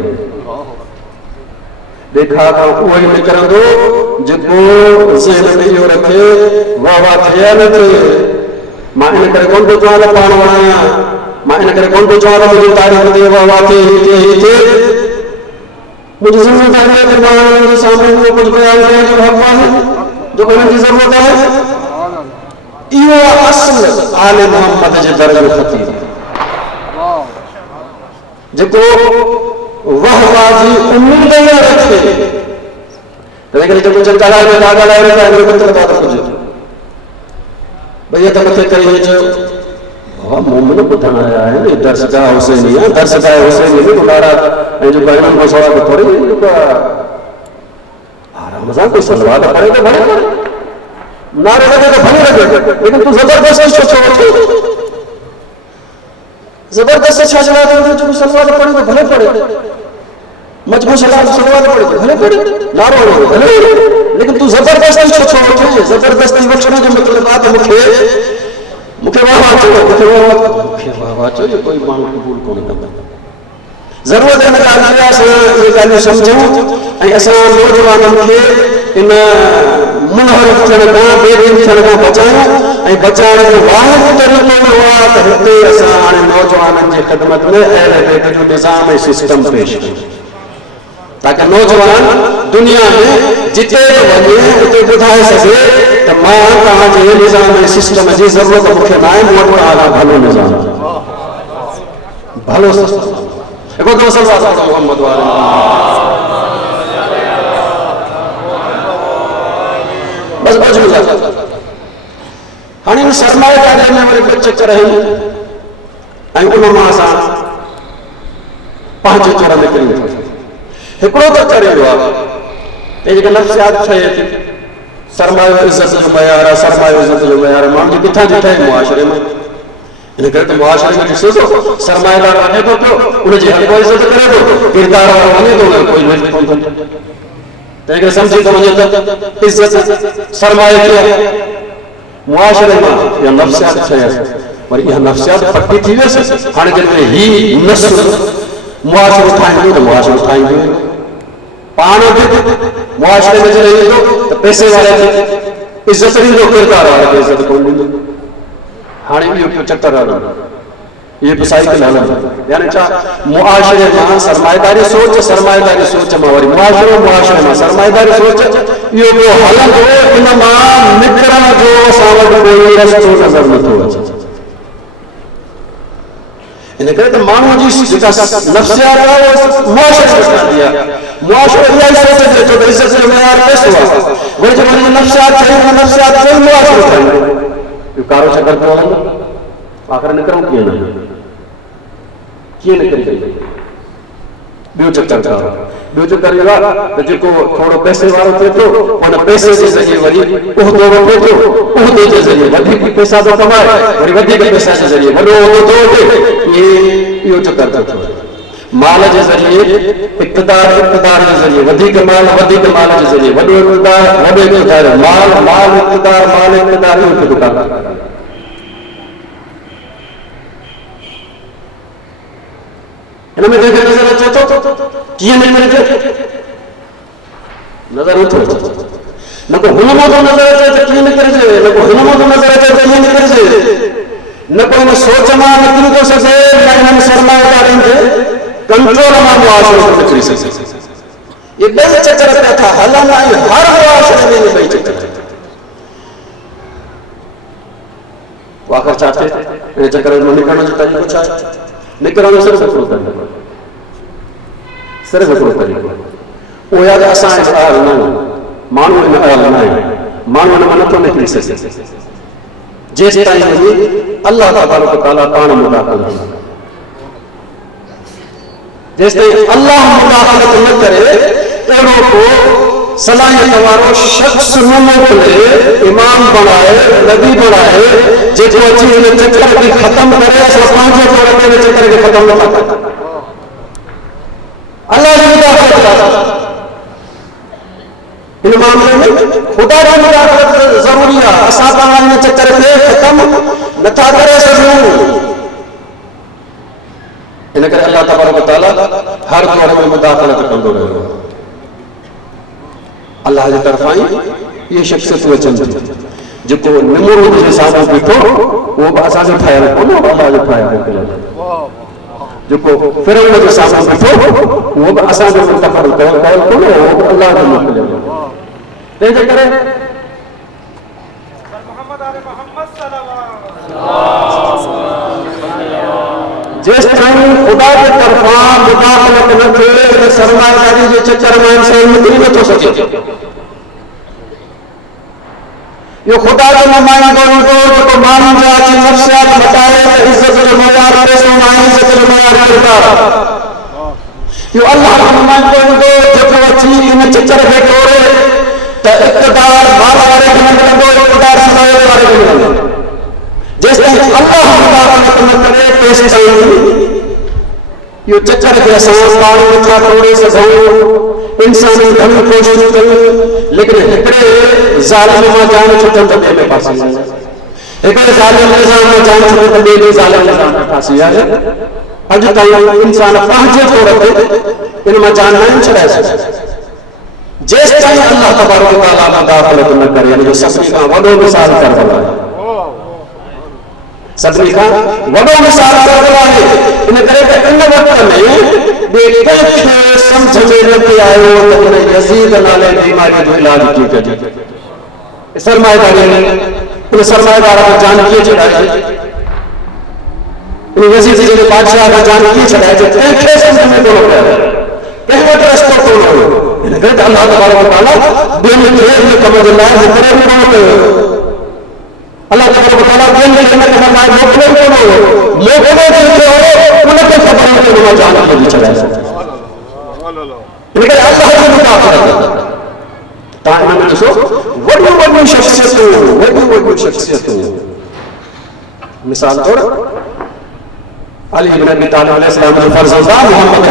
ॾेखा खां उहो ई निकिरंदो जेको ज़हन में इहो रखे वाह वाह थिए या न थिए। मां इन करे कोन थो चवां त पाण वणायां, मां इन करे कोन थो चवां त मुंहिंजी तारीफ़ थिए वाह वाह थिए हीअ थिए। मुंहिंजी ज़िम्मेदारी आहे त मां उन्हनि जे साम्हूं उहो कुझु बयानु करण जो हक़ आहे जेको उन्हनि जी ज़रूरत आहे। इहो असुल आले मोहम्मद जे दर जो ख़तीब जेको वाह वाह जी उम्मीद न रखे। तंहिं करे जेको ॻाल्हाए में ॻाल्हाए रहिया आहिनि मतिलबु आहे त कुझु भई त मथे करे चयो मोमिन ॿुधण आया आहिनि, दर्शगाह हुसैनी आहे, दर्शगाह हुसैनी में ॿुधारा ऐं जेको इन्हनि खां सवाइ थोरी जेको आराम सां कोई सलवार पढ़े त भले पढ़े, नारे लॻे त भले लॻे, लेकिन तूं ज़बरदस्ती छो वठे? ज़बरदस्ती छा जवाब ॾींदो? जेको सलवार पढ़े त भले पढ़े, मजबूर सलवार पढ़े त भले पढ़े, नारो हणे भले हणे, लेकिन तूं ज़बरदस्ती छो वठे? ज़बरदस्ती वठण जो मतिलबु आहे त मूंखे वाह वाह चयो, मूंखे वाह वाह चयो, कोई माण्हू क़बूल कोन कंदो। ज़रूरत हिन ॻाल्हि आहे असां इहे ॻाल्हियूं सम्झूं ऐं असां नौजवाननि खे इन मुनहरफ थियण खां बेदीन थियण खां बचायूं ऐं बचाइण जो वाहिद तरीक़ो इहो आहे त हिते असां हाणे नौजवाननि जी ख़िदमत में अहल बैत जो निज़ाम ऐं सिस्टम पेश कयूं ताकि नौजवान दुनिया में जिते वञे उते ॿुधाए सघे त मां तव्हांजे निज़ाम ऐं सिस्टम जी ज़रूरत मूंखे न आहे, मूं वटि आला भलो निज़ाम भलो हिकु दफ़ो सल्लल्लाहु मोहम्मद वारे बस बचूं हाणे सरमाएदारी में वरी ॿ चकर आहिनि ऐं उन मां असां पंहिंजे चोर निकिरी था हिकिड़ो त करे वियो आहे जेके नफ़्सियात ठहे थी सरमायो इज़त जो मयार आहे, सरमायो इज़त जो मयार आहे, माण्हू किथां थी ठहे मुआशरे में इन करे त मुआशरे में ॾिसो थो सरमाएदार वञे थो पियो उनजी हर कोई इज़त करे थो, किरदार वारो वञे थो कोई इज़त कोन थो, तंहिं करे सम्झी थो वञे त इज़त सरमाए खे मुआशरे मां इहा नफ़्सियात ठहे वरी इहा नफ़्सियात पटी थी वियसि हाणे जॾहिं ही नस्ल मुआशरो ठाहींदो त मुआशरो ठाहींदो पाण बि मुआशरे में जॾहिं ईंदो त पैसे वारे खे इज़त ॾींदो, किरदार वारे खे इज़त कोन ॾींदो। हाणे इहो चक्कर हलंदो ये भी साइकिल हलंदो यानी छा मुआशरे मां सरमाएदारी सोच मां वरी मुआशरे मां सरमाएदारी सोच इहो पियो हलंदो इन मां निकिरण जो असां वटि कोई रस्तो नज़र नथो अचे। इन करे त माण्हूअ जी जेका नफ़्सियात आहे मुआशरे में ठहंदी आहे, मुआशरो इहा ई सोचे थो त इज़त जो मयार पैसो आहे, वरी जेको नफ़्सियात ठही मुआशरो ठहींदो इहो कारो चक्कर पियो हलंदो आख़िर निकिरूं कीअं निकिरी ॿियो चक्कर इहो आहे त जेको थोरो पैसे वारो थिए थो उन पैसे जे ज़रिए वरी उहिदो वठे थो, उहिदे जे ज़रिए वधीक पैसा थो कमाए वरी वधीक पैसा जे ज़रिए वॾो उहिदो थो वठे, इहो चक्कर थो थिए। माल जे ज़रिए इक़्तिदार जे ज़रिए वधीक माल जे ज़रिए वॾो इक़्तिदार माल इक़्तिदार इहो हिकु दुकान हिन में कंहिंखे नज़र अचे थो कीअं निकिरे नज़र नथो अचे, न को हुन मां थो नज़र अचे त कीअं निकिरिजे, न को हिन मां थो नज़र अचे त कीअं निकिरिजे, न को हिन सोच मां निकिरी थो सघे न हिननि सरमाएदारनि जे कंट्रोल मां मुआशरो थो निकिरी सघे। इहे ॿई चकर पिया था हलनि ऐं हर मुआशरे में ॿई चकर आख़िर छा थिए इन चकर में निकिरण जो तरीक़ो छा आहे? निकिरण जो सिर्फ़ु हिकिड़ो तरीक़ो उहो आहे त असां हिन अहल न आहियूं, माण्हू हिन अहल न आहे, माण्हू हिन मां नथो निकिरी सघे जेसि ताईं अल्लाह तबारक व तआला पाण मुदाख़लत न करे, जेसि ताईं अल्लाह मुदाख़लत न करे अहिड़ो को सलाहियत वारो शख़्स न मोकिले, इमाम बणाए, नबी बणाए जेको अची हिन चक्कर खे ख़तमु करे असां पंहिंजे तौर ते हिन चक्कर खे ख़तमु नथा कयूं। अल्लाह जी मुदाख़लत हिन मामले में ख़ुदा जी मुदाख़लत ज़रूरी आहे, असां पाण हिन चक्कर खे ख़तमु नथा करे सघूं। इन करे अल्लाह तबारक व तआला हर दौर में मुदाख़लत कंदो रहियो। अल्लाह जे तरफ़ां ई इहे शख़्सियतूं अचनि थियूं जेको निमरूद जे साम्हूं बीठो उहो बि असांजो ठहियल कोन्हे, अल्लाह जो ठहियल जेको फिरौन जे साम्हूं बीठो उहो बि असांजो मुंतखब कयल कोन्हे, उहो बि अल्लाह जो मोकिलियल आहे। तंहिंजे करे जेसि ताईं ख़ुदा जे तरफ़ां मुदाख़लत न थिए हिन सरमाएदारी जे चक्कर में इंसान निकिरी नथो सघे। इहो ख़ुदा जो नुमाइंदो हूंदो जेको माण्हुनि जा अची नफ़्सियात मटाए त इज़त जो मयार पैसो न आहे, इज़त जो मयार किरदार। इहो अल्लाह जो नुमाइंदो हूंदो जेको अची इन चक्कर खे तोड़े त इक़्तिदार माल वारे खे न मिलंदो, इक़्तिदार सरमाए वारे खे मिलंदो। जेसि ताईं अल्लाह मुदाख़लत न करे तेसि ताईं इहो चक्कर खे असां पाण नथा तोड़े सघूं। इंसानी घणी कोशिशूं कयूं लेकिन हिकिड़े ज़ालिम मां जान छुटनि त ॿिए में फासी आहे, हिकिड़े ज़ालिम निज़ाम मां जान छुटे त ॿिए बि ज़ालिम निज़ाम में फासी आहे। अॼु ताईं इंसान पंहिंजे तौर ते इन मां जान न छॾाए सघे। जेसि ताईं अल्लाह तबारक व तआला मुदाखलत न करे। जो सभिनी खां वॾो मिसाल करबला आहे, सभिनी खां वॾो मिसाल करबला आहे। इन करे त इन वक़्त में ॿिए कंहिंखे सम्झ में न पे आयो त इन यज़ीद नाले बीमारी जो इलाज कीअं कजे। सरमाएदारी इन सरमाएदार खे जान कीअं छॾाइजे, इन यज़ीद जे बादशाह खे जान कीअं छॾाइजे, कंहिंखे सम्झ में कोन पियो, कंहिं वटि रस्तो कोन हुयो। इन करे त अल्लाह तबारक व तआला ॿियनि खे इन कम जे लाइ मुक़ररु कोन कयो। अल्लाह तबारक व तआला ॿियनि खे इन कम लाइ मोकिलियो कोन हुयो, मोकिलियो जंहिंखे हो उनखे ख़बर हुई त मां जान कीअं छॾाए सघां। इन करे अल्लाह जी मुदाखलत तव्हां इन में ॾिसो वॾियूं वॾियूं शख़्सियतूं। मिसाल तौर अली इब्न अबी तालिब अलैहिस्सलाम जो फर्ज़ंद मोहम्मद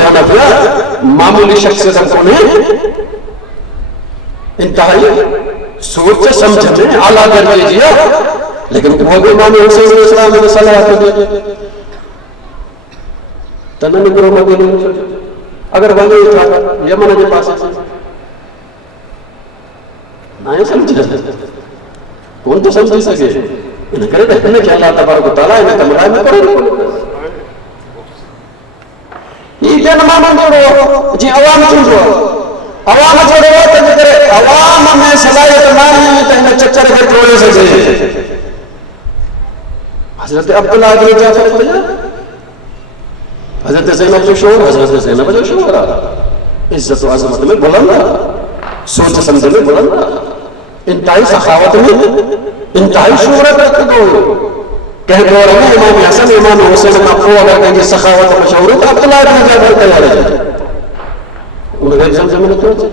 हनफिया मामूली शख्सियत कोन्हे, इंतहाई सोच समझ में आला दर्जे जी आहे। लेकिन वो भी इमाम हुसैन अलैहिस्सलाम ने सलाह दी त न निकिरो मदीने में, अगर वञे था यमन जे पासे न सम्झ कोन थो सम्झी सघे। इन करे त हिनखे अल्लाह तबारक व तआला इन कमराए में करे ही ॿियनि माण्हुनि जहिड़ो जीअं अवाम थींदो आहे, अवाम जहिड़ो आहे त जेकॾहिं अवाम में सलाहियत न आहे त हिन चकर खे तोड़े सघे। हज़रत अब्दुल्लाह इब्न जाफ़र हज़रत ज़ैनब जो शोर, हज़रत ज़ैनब जो शोर आहे, इज्जत अज़मत में बुलंद आहे, सोच समझ में बुलंद आहे, इंतहाई सखावत में इंतहाई शोहरत रखंदो हुयो। कंहिं दौर में इमाम हसन इमाम हुसैन खां पोइ अगरि कंहिंजी सखावत मशहूर त अब्दुल्लाह इब्न जाफ़र तयार आहे। उनखे सम्झ में नथो अचे।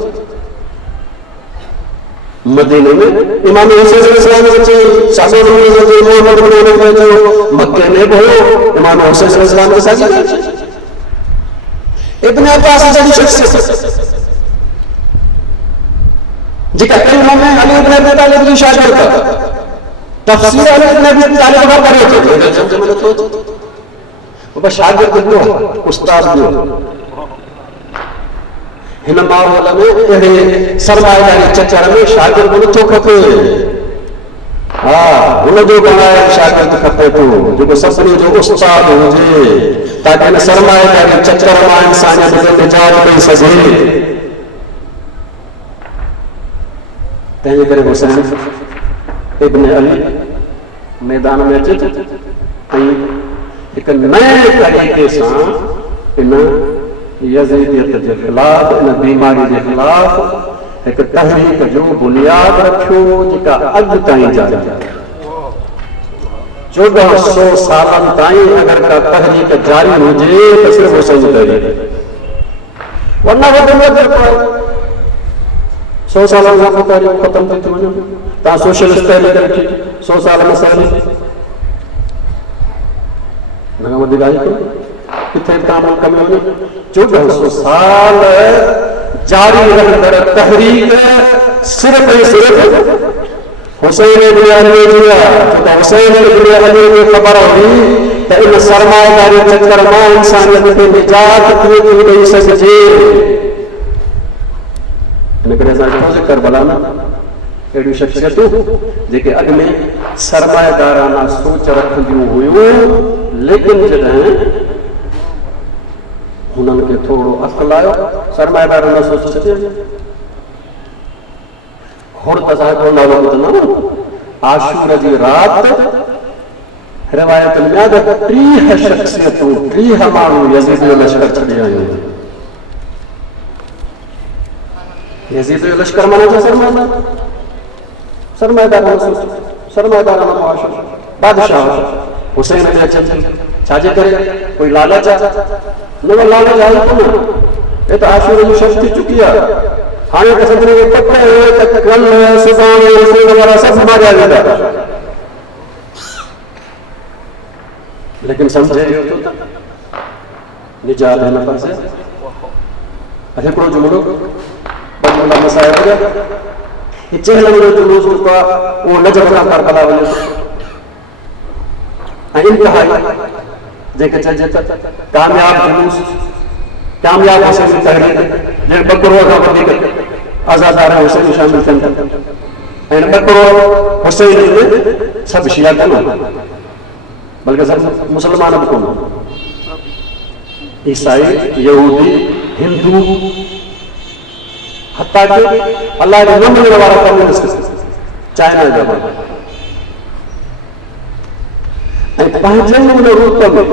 मदीने में इमाम हुसैन अलैहिस्सलाम अचे, सादो नमूने से मोहम्मद इब्न अबी बकर जो मक्के में भयो इमाम हुसैन अलैहिस्सलाम के साथ इब्न अब्बास जहिड़ी शख्सियत जेका इल्म में अली इब्न अबी तालिब जी शागिर्द तफसीर अली इब्न अबी तालिब खां पढ़ियो थो, सम्झ में नथो अचे। वो शागिर्द ॿियो उस्ताद ॿियो। हिन माहौल में अहिड़े सरमाएदारी चकर में शागिर्द नथो खपे। हा हुनजो बणायल शागिर्द खपे थो जेको सभिनी जो उस्ताद हुजे, ताकि हिन सरमाएदारी चकर मां इंसानियत खे निजात ॾेई सघे। तंहिंजे करे हुसैन इब्न अली मैदान में अचे ऐं हिकु नए तरीक़े सां इन यज़ीदियत के खिलाफ, इन बीमारी के खिलाफ एक तहरीक जो बुनियाद रखियो जेका अॼु ताईं जारी आहे। 1400 सालनि ताईं अगर का तहरीक जारी हुजे त सिर्फ़ हुसैन तहरीक, वरना वो 100 साल खां पोइ तहरीक ख़तम थी वञे। तव्हां सोशलिस्ट तहरीक रखी 100 साल में साल न वधीक आहे किथे तव्हां मुल्क में वञो 1400 साल जारी रहंदड़ तहरीक सिर्फ़ ऐं सिर्फ़ हुसैन इब्न अली जी आहे। छो हुसैन इब्न अली खे ख़बर हुई त इन सरमाएदारी चकर मां इंसानियत खे निजात कीअं थी ॾेई सघिजे। इन करे असां ॾिठोसीं करबला में अहिड़ियूं शख़्सियतूं जेके अॻु में सरमाएदाराना सोच रखंदियूं हुयूं, लेकिन जॾहिं हुननि खे थोरो अक़ल आयो सरमाएदाराना सोच छॾे। हुन त असांजो नालो ॿुधंदा आशूर जी राति रिवायतुनि में 30 शख़्सियतूं 30 माण्हू यज़ीद जो लश्कर छॾे आयूं। यज़ीद जो लश्कर माना छा? सरमाएदाराना मुआशरो बादशाह हुसैन में अचनि छाजे करे? कोई लालच आहे? न लालच आहे कोन, हे त आशूर जी शर्त थी चुकी आहे। हाणे त सभिनी खे पक आहे त कल्ह सुभाणे हुसैन वारा सभु मारिया वेंदा, लेकिन सम्झे इहो थो त निजात हिन पासे। हिकिड़ो जुमिलो बजमुला मसाइब जा चहल जो जुलूस जेको आहे उहो नजर खां करबला वञे थो ऐं इंतिहाई जंहिंखे चइजे त कामयाब जुलूस कामयाब हुसैन जी तहरीक जे 2 करोड़ का वधीक आज़ादार हुसैन शामिल थियनि था। 2 करोड़ हुसैन में सब शिया कोन, बल्कि सब मुसलमान भी कोन, ईसाई, यहूदी, हिंदू, हत्ता के अल्लाह के न मञण वारा कम्युनिस्ट चाइना जा पंहिंजे उन रूप में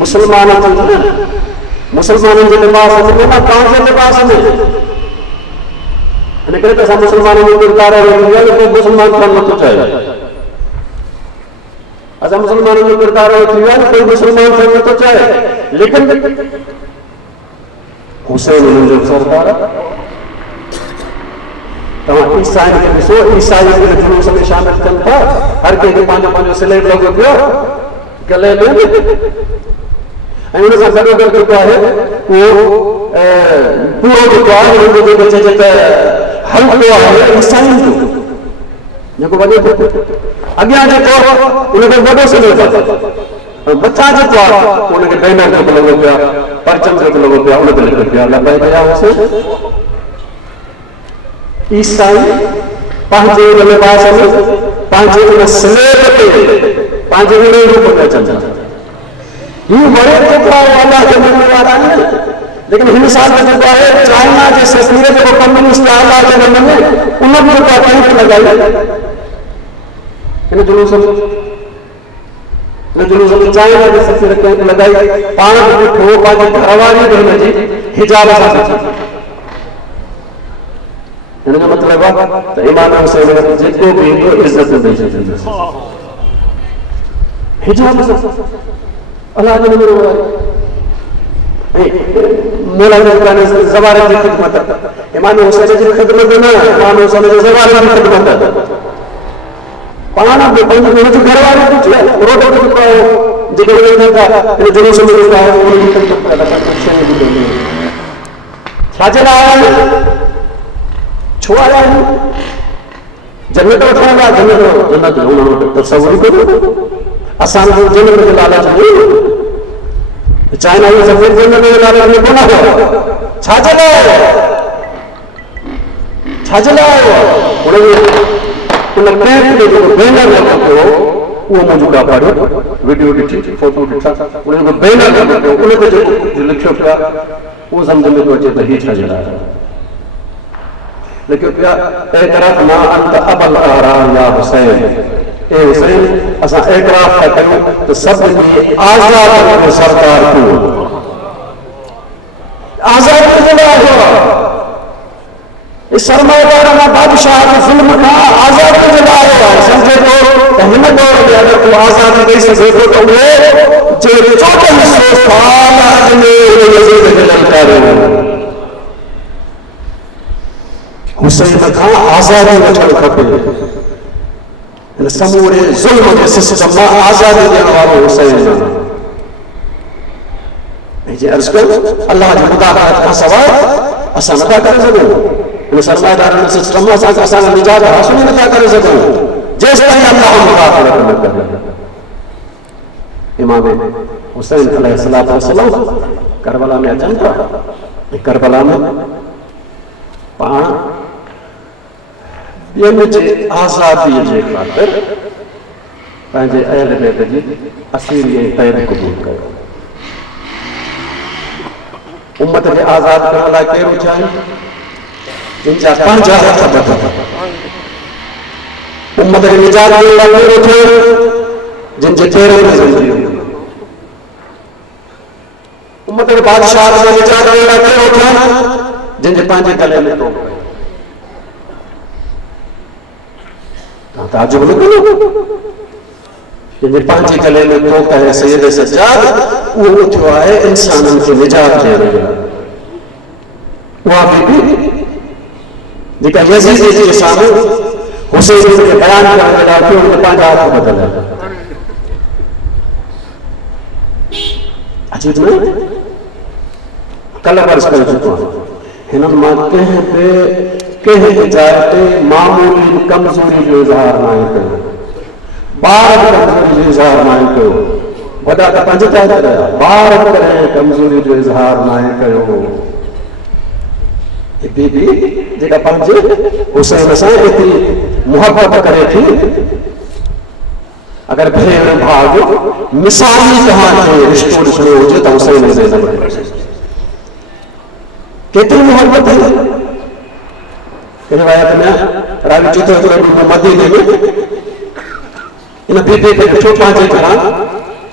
मुसलमाननि जे लिबास में न पंहिंजे लिबास में इन करे त असां मुसलमाननि जो किरदार कोई मुसलमान करणु नथो चाहे। असां मुसलमाननि जो किरदार थी वियो आहे, कोई मुसलमान थियणु नथो चाहे, लेकिन हुसैन हुननि जो सरदार आहे। तव्हां ईसाई खे ॾिसो, ईसाई जे जुलूस में शामिल थियनि था, हर कंहिंखे पंहिंजो पंहिंजो स्लेब लॻो पियो गले में, ऐं हुन सां गॾो गॾु जेको आहे उहो पूरो जेको आहे जेको चइजे त हल्को आहे ईसाइनि जो जेको वञे पियो अॻियां जेको उनखे वॾो स्लेब आहे, मथां जेको आहे उनखे बैनर जेको लॻो पियो आहे, परचम जेको लॻो पियो आहे, उन ते लिखियो पियो आहे लबैक या हुसैन। ईसाई पंहिंजे उन लिबास में, पंहिंजे उन स्लेब ते, पंहिंजे उन रूप में अचनि था। हीउ वड़े जेको आहे अल्लाह खे मञण वारा आहिनि, लेकिन हिन साल में जेको आहे चाइना जे सफ़ीर जेको कम्युनिस्ट आहे अल्लाह खे न मञे, उन बि जेको आहे कैंप लॻाई हिन जुलूस में चाइना जे सफ़ीर कैंप लॻाई, पाण बि ॾिठो, पंहिंजी घरवारी बि हिनजी हिजाब सां ॾिठी। हिन जो मतिलबु आहे त इमाम हुसैन जेको बि ईंदो इज़त ॾेई छॾींदुसि, हिजाब सां अल्लाह जो नमूनो आहे। मौलाना ज़वारत जी ख़िदमत, इमाम हुसैन जी ख़िदमत न, इमाम हुसैन जी ज़वारत जी ख़िदमत पाण बि पंहिंजी घरवारी पुछे रोड ते जेको आहे जेको वेंदा था हिन जुलूस में जेको आहे उनजी ख़िदमत छाजे लाइ आया, छो आया आहिनि? जन्नत वठण लाइ, जन्नत हुननि वटि तसवुर कयो, असां जन्नत जे लालच में चाइना जो सफ़र जन्नत जे लालच में कोन आयो। छाजे लाइ उन कैंप में जेको बैनर लॻो पियो उहो मुंहिंजो का पढ़ियो, वीडियो ॾिठी, फोटो ॾिठा, उन जो बैनर लॻो पियो, उन ते जेको लिखियो पियो आहे उहो सम्झ में थो अचे त हीउ छाजे लाइ लिखियो पिया, एतराफ़ ना अंत अबल आरा या हुसैन, ए हुसैन असां एतराफ़ था कयूं त सभिनी आज़ाद जो सरदार तूं, आज़ाद जे लाइ हो, इस सरमाएदार ना बादशाह की ज़ुल्म खां आज़ाद जे लाइ आहे। सम्झे थो त हिन दौर में अगरि तूं आज़ादी ॾेई सघे थो त उहे जे 1400 साल अॻु में यज़ीद खे ललकारियो, हुसैन खां आज़ादी वठणु खपे। हिन समूरे ज़ुल्म जे सिस्टम मां आज़ादी ॾियण वारो हुसैन आहे। ऐं जे अर्ज़ु कयो अल्लाह जी मुदाफ़अत खां सवाइ असां नथा करे सघूं, हिन सरमाएदारनि सिस्टम मां असां निजात हासिल नथा करे सघूं जेसि ताईं अल्लाह मुदाफ़अत न करे। इमाम हुसैन अलैहिस्सलातु वस्सलाम करबला में अचनि था, करबला में पाण ॿियनि जे आज़ादीअ जे ख़ातिर पंहिंजे अहल बैत जी असीरी ऐं क़ैद क़बूल कयो। उम्मत खे आज़ाद करण लाइ केरु चाहियो, जिन जा पंहिंजा हथ ॿधल, उम्मत खे निजात ॾियण लाइ केरु थियो, जिन जे चहिरे में ज़ंजीर, उम्मत खे बादशाह सां निजात ॾियण लाइ केरु थियो, जिन जे पंहिंजे गले में तो ताजुब न करो, जिन पंहिंजे गले में तो कहे सैयद सज्जाद, उहो थियो आहे इंसाननि खे निजात ॾियण लाइ। उहा बीबी जेका यज़ीद जे साम्हूं हुसैन खे बयान करण जे लाइ थियो, उनखे पंहिंजा हथ ॿधल अजीब न, कल अर्ज़ करे चुको आहियां, हिननि मां कंहिं जाइ ते मामूली कमज़ोरी जो इज़हार न कयो, ॿार कमज़ोरी जो इज़हार न कयो, वॾा त पंहिंजे ॿार करे कमज़ोरी जो इज़हार नाहे कयो। बीबी जेका पंहिंजे हुसैन सां एतिरी मुहबत करे थी, अगर भेण भाउ मिसाली तव्हांखे रिश्तो ॾिसणो हुजे त हुसैन ज़ैनब केतिरी मुहबत है। रिवायत में रावी चौथे हिकिड़ो मदीने में इन बीबी खे ॾिठो पंहिंजे घरां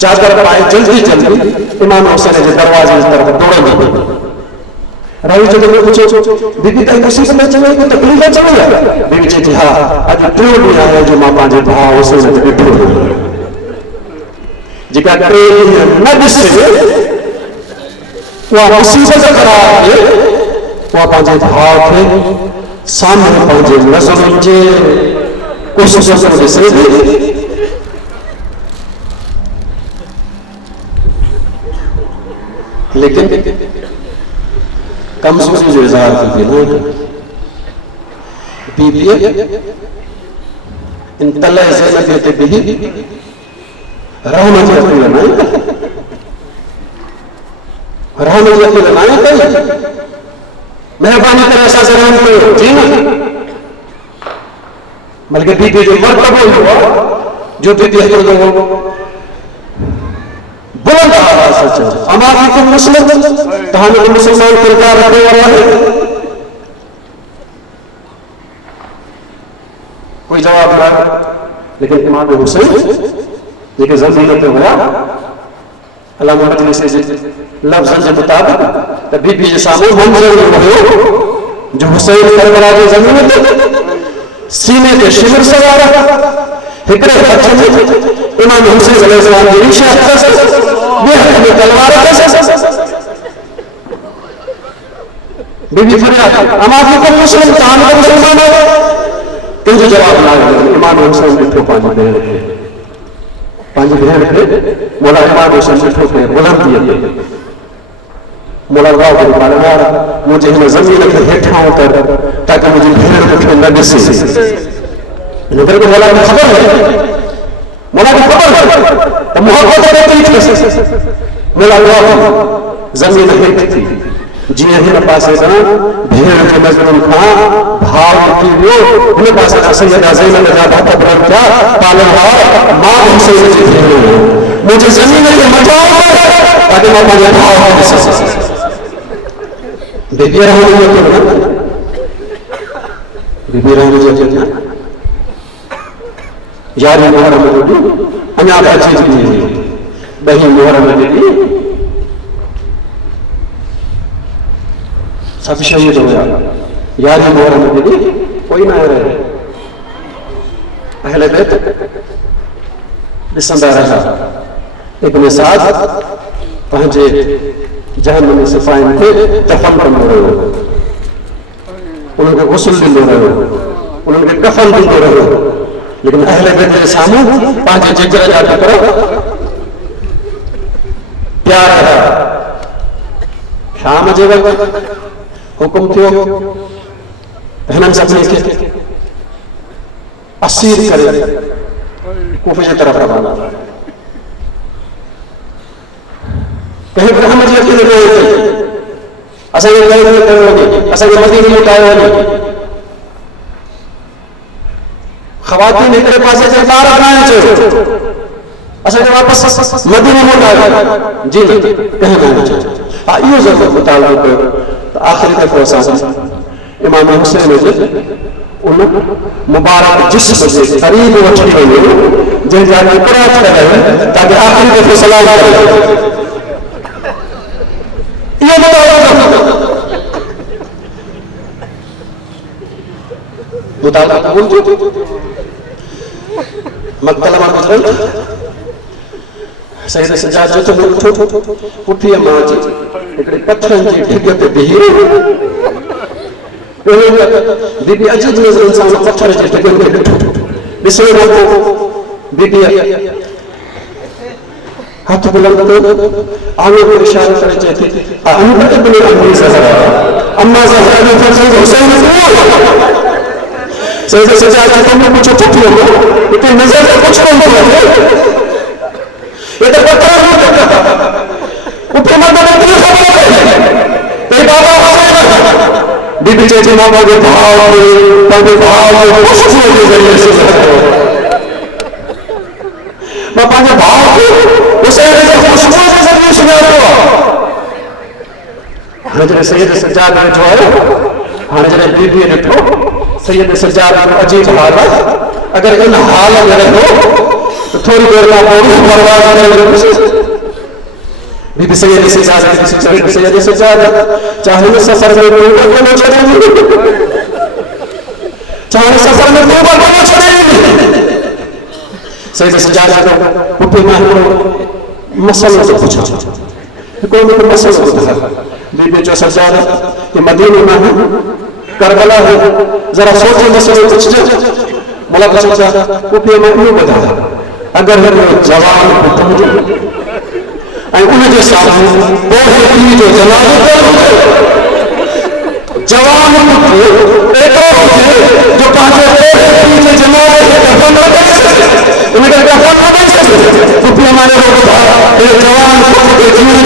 चादर पाए जल्दी जल्दी इमाम हुसैन जे दरवाजे जी तरफ़ दौड़ंदी। रावी चौथे में पुछो बीबी काई मुसीबत में अचे वई, कोई तकलीफ़ अचे वई आहे? बीबी चए थी हा, अॼु टियों ॾींहुं आहे जो मां पंहिंजे भाउ हुसैन खे ॾिठो न। जेका टे ॾींहं न ॾिसे उहा मुसीबत क़रार थिए, उहा पंहिंजे भाउ खे साम्हूं पंहिंजे नज़रुनि जे कोशिश सां ॾिसे थी। लेकिन कमजोरी जो इज़हार थी न बीबीअ इन तले ज़ैनब ते बिही रहम जी अपील न कई। महिरबानी करे असां से रहम कयो जी न, बल्कि बीबी जो मर्तबो हुआ जो बीबी हिकिड़ो बुलंद आवाज़ सां चयो अमा मुस्लिम तव्हांजो मुसलमान किरदार रखण वारो आहे। कोई जवाब न आयो। लेकिन इमाम हुसैन जेके ज़मीन ते हुआ अलामा मजलिस जे लफ़्ज़नि जे मुताबिक़ त बीबी जे साम्हूं मंज़र हुयो जो हुसैन करबला जे ज़मीन ते सीने ते शिमर सवार हिकिड़े हथ में इमाम हुसैन अलैहिस्सलाम जी रीश अथसि, ॿिए हथ में तलवार अथसि। बीबी फरियाद अमा फिकुम मुस्लिम तव्हां मुसलमान आहियो? कंहिंजो जवाब न आयो। इमाम हुसैन ॾिठो पंहिंजी भेण खे मोला इमाम हुसैन ॾिठो पिए बुलंदीअ ते मोला वाह यार मुंहिंजे हिन ज़मीन खे हेठां कर ताकि मुंहिंजी भेण मूंखे न ॾिसे। इन करे मोला खे ख़बर है, मोला खे ख़बर है त मोहब्बत केतिरी थियसि। मोला वाह ज़मीन हेठि थी जीअं हिन पासे खां भेण जे नज़रुनि खां भाव निकिरी वियो, हिन पासे खां सैयदा ज़ैनब जा हथ बुलंद थिया पालन मां हुसैन जी भेण मुंहिंजे ज़मीन खे मचाओ ताकि मां पंहिंजे भाउ खे ॾिसी सघां। बीबी रहण जी अचे यारी मुहर्रम ॾिठी अञा अचे थी ॾहीं मुहर्रम ॾिठी सब शहीद हुआ। यारी मुहर्रम ॾिठी कोई न रहे। अहले बैत ॾिसंदा रहिया। इब्न साद पंहिंजे जहन्नमी सिपाहियुनि खे दफ़न कंदो रहियो, उन्हनि खे गुस्ल ॾींदो रहियो, उन्हनि खे कफ़न ॾींदो रहियो। लेकिन अहले बैत जे साम्हूं पंहिंजे जिगर जा टुकड़ा प्यार रहिया। शाम जे वक़्तु हुकुम थियो हिननि सभिनी खे असीर करे कूफे जी तरफ़ रवाना। कंहिं रहम जी अखियुनि में असांखे कयो वञे, असांखे मदीने मोटायो वञे। ख़वातीन हिकिड़े पासे ते ॿार खणाइण चयो असांखे वापसि मदीने मोटायो जी न कंहिं न चयो। हा इहो ज़रूरु मुतालबो कयो त आख़िरी दफ़ो असां इमाम हुसैन जे उन मुबारक जिस्म जे क़रीब वठी वञो जंहिंजा टुकड़ा थियल ताकि आख़िरी दफ़ो सलाम करे। इहो मुतालबो क़बूल थियो। मक्तल मां गुज़रल सैयद सज्जाद जो तो उठो पुठीअ मां अची हिकिड़े पत्थरनि जी ढिग ते बीही बीबी अजीब नज़रनि सां उन पत्थर जे ढिग ते ॾिठो। ॾिसण खां पोइ बीबी हथ बुलंद कयो, आंगूर को इशारो करे चए थी अहमद इब्न अबी ज़हरा अम्मा ज़हरा ने फरज़ हुसैन को सैयद सज्जाद ने तुमने पूछो पुठीअ मां हिते नज़र कुछ कोन थो अचे। ये तो पत्थर चेती मां के भाव खुशबू के जरिए से बापा के भाव उसे खुशबू के जरिए सुधारो हजरत सैयद सज्जाद ने जो है हजरत बीबी ने तो सैयद सज्जाद को अजीब हालत अगर इन हाल में रहो तो थोड़ी देर में पूरी बर्बाद करने लगे बीबी सैयद सज्जाद चाहे सफर में बोलो चलेंगे चाहे सफर में बोलो चलेंगे सैयद सज्जाद को उठे में मसला से पूछा कोई भी मसला होता है बीबी जो सज्जाद ये मदीने में है करबला है जरा सोचो मसले कुछ मला सोचा उठे में यूं बता अगर है जवान पुत्र उनके सामने जो जनाब जवान पुत्र एक और जो पांचे जनाब उनके हमारे जवान पुत्र के जीवन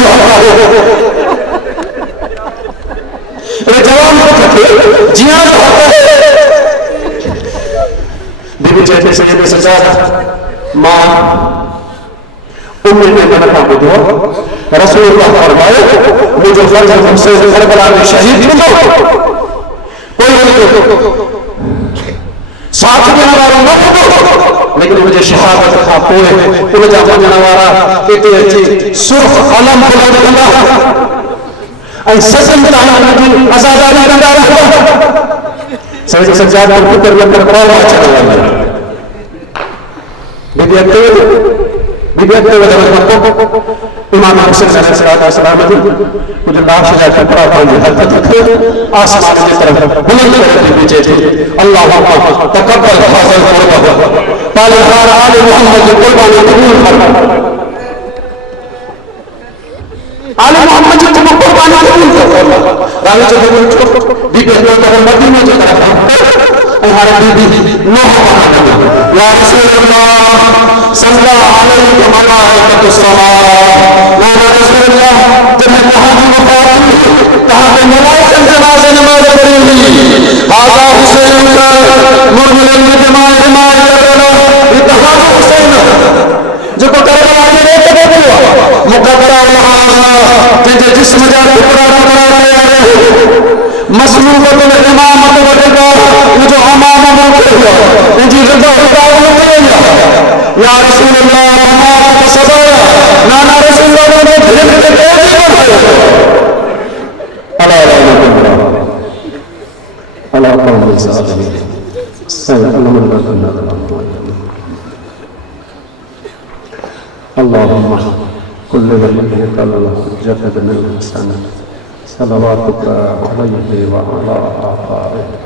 जो जवान पुत्र के जिया जो होता है बीबी जैसे सैयद सज्जाद मां उम्र में बना बुद्धो रसूलुल्लाह फरमाए मुझे फर्ज हमसे करबला में शहीद हो कोई साथ देने वाला न हो लेकिन मुझे शहादत का पोए उन जा वञण वारा इते अची सुर्ख अलम बुलंद कंदा ऐं सजन ताईं उनजी आज़ादारी कंदा रहो सैयद सज्जाद और पुत्र अंदर कौन अचण वाला विद्यार्थी इमाम हुसैन अलैहिस्सलाम कुछ लाश जा टुकड़ा पांजे हथ तक आसमान की तरफ बुलंद करके पीछे थे अल्लाहुम्मा तकब्बल हाज़िल कुर्बान पाले हार आले मोहम्मद की कुर्बानी कबूल फरमा आले मोहम्मद की कुर्बानी कबूल फरमा रावी जो विद्यार्थी का मदीने की तरफ हमारे बीबी नूह या रसूलुल्लाह सल्लल्लाहु अलैहि व सल्लम या रसूलुल्लाह तुम्हें कहां की वफात कहां पे मलाइका जनाज़े नमाज पढ़ी आजा हुसैन मुर्मिन में जमात करना ये कहां हुसैन जो को करबला में लेके गयो मुकद्दरा तुझे जिस्म जा टुकड़ा टुकड़ा मसलूब में इमामत वठगा जो इमाम मुझे हो जी रजा उतार या रसूलुल्लाह हमारा सबाया नाना रसूलुल्लाह ने दिल पे कैसे बढ़ाया अला कौल सादमी अल्लाहुम्मा Kullu वलिय्यिका al-hujjat bin al-hasan salawatuka alayhi wa ala alihi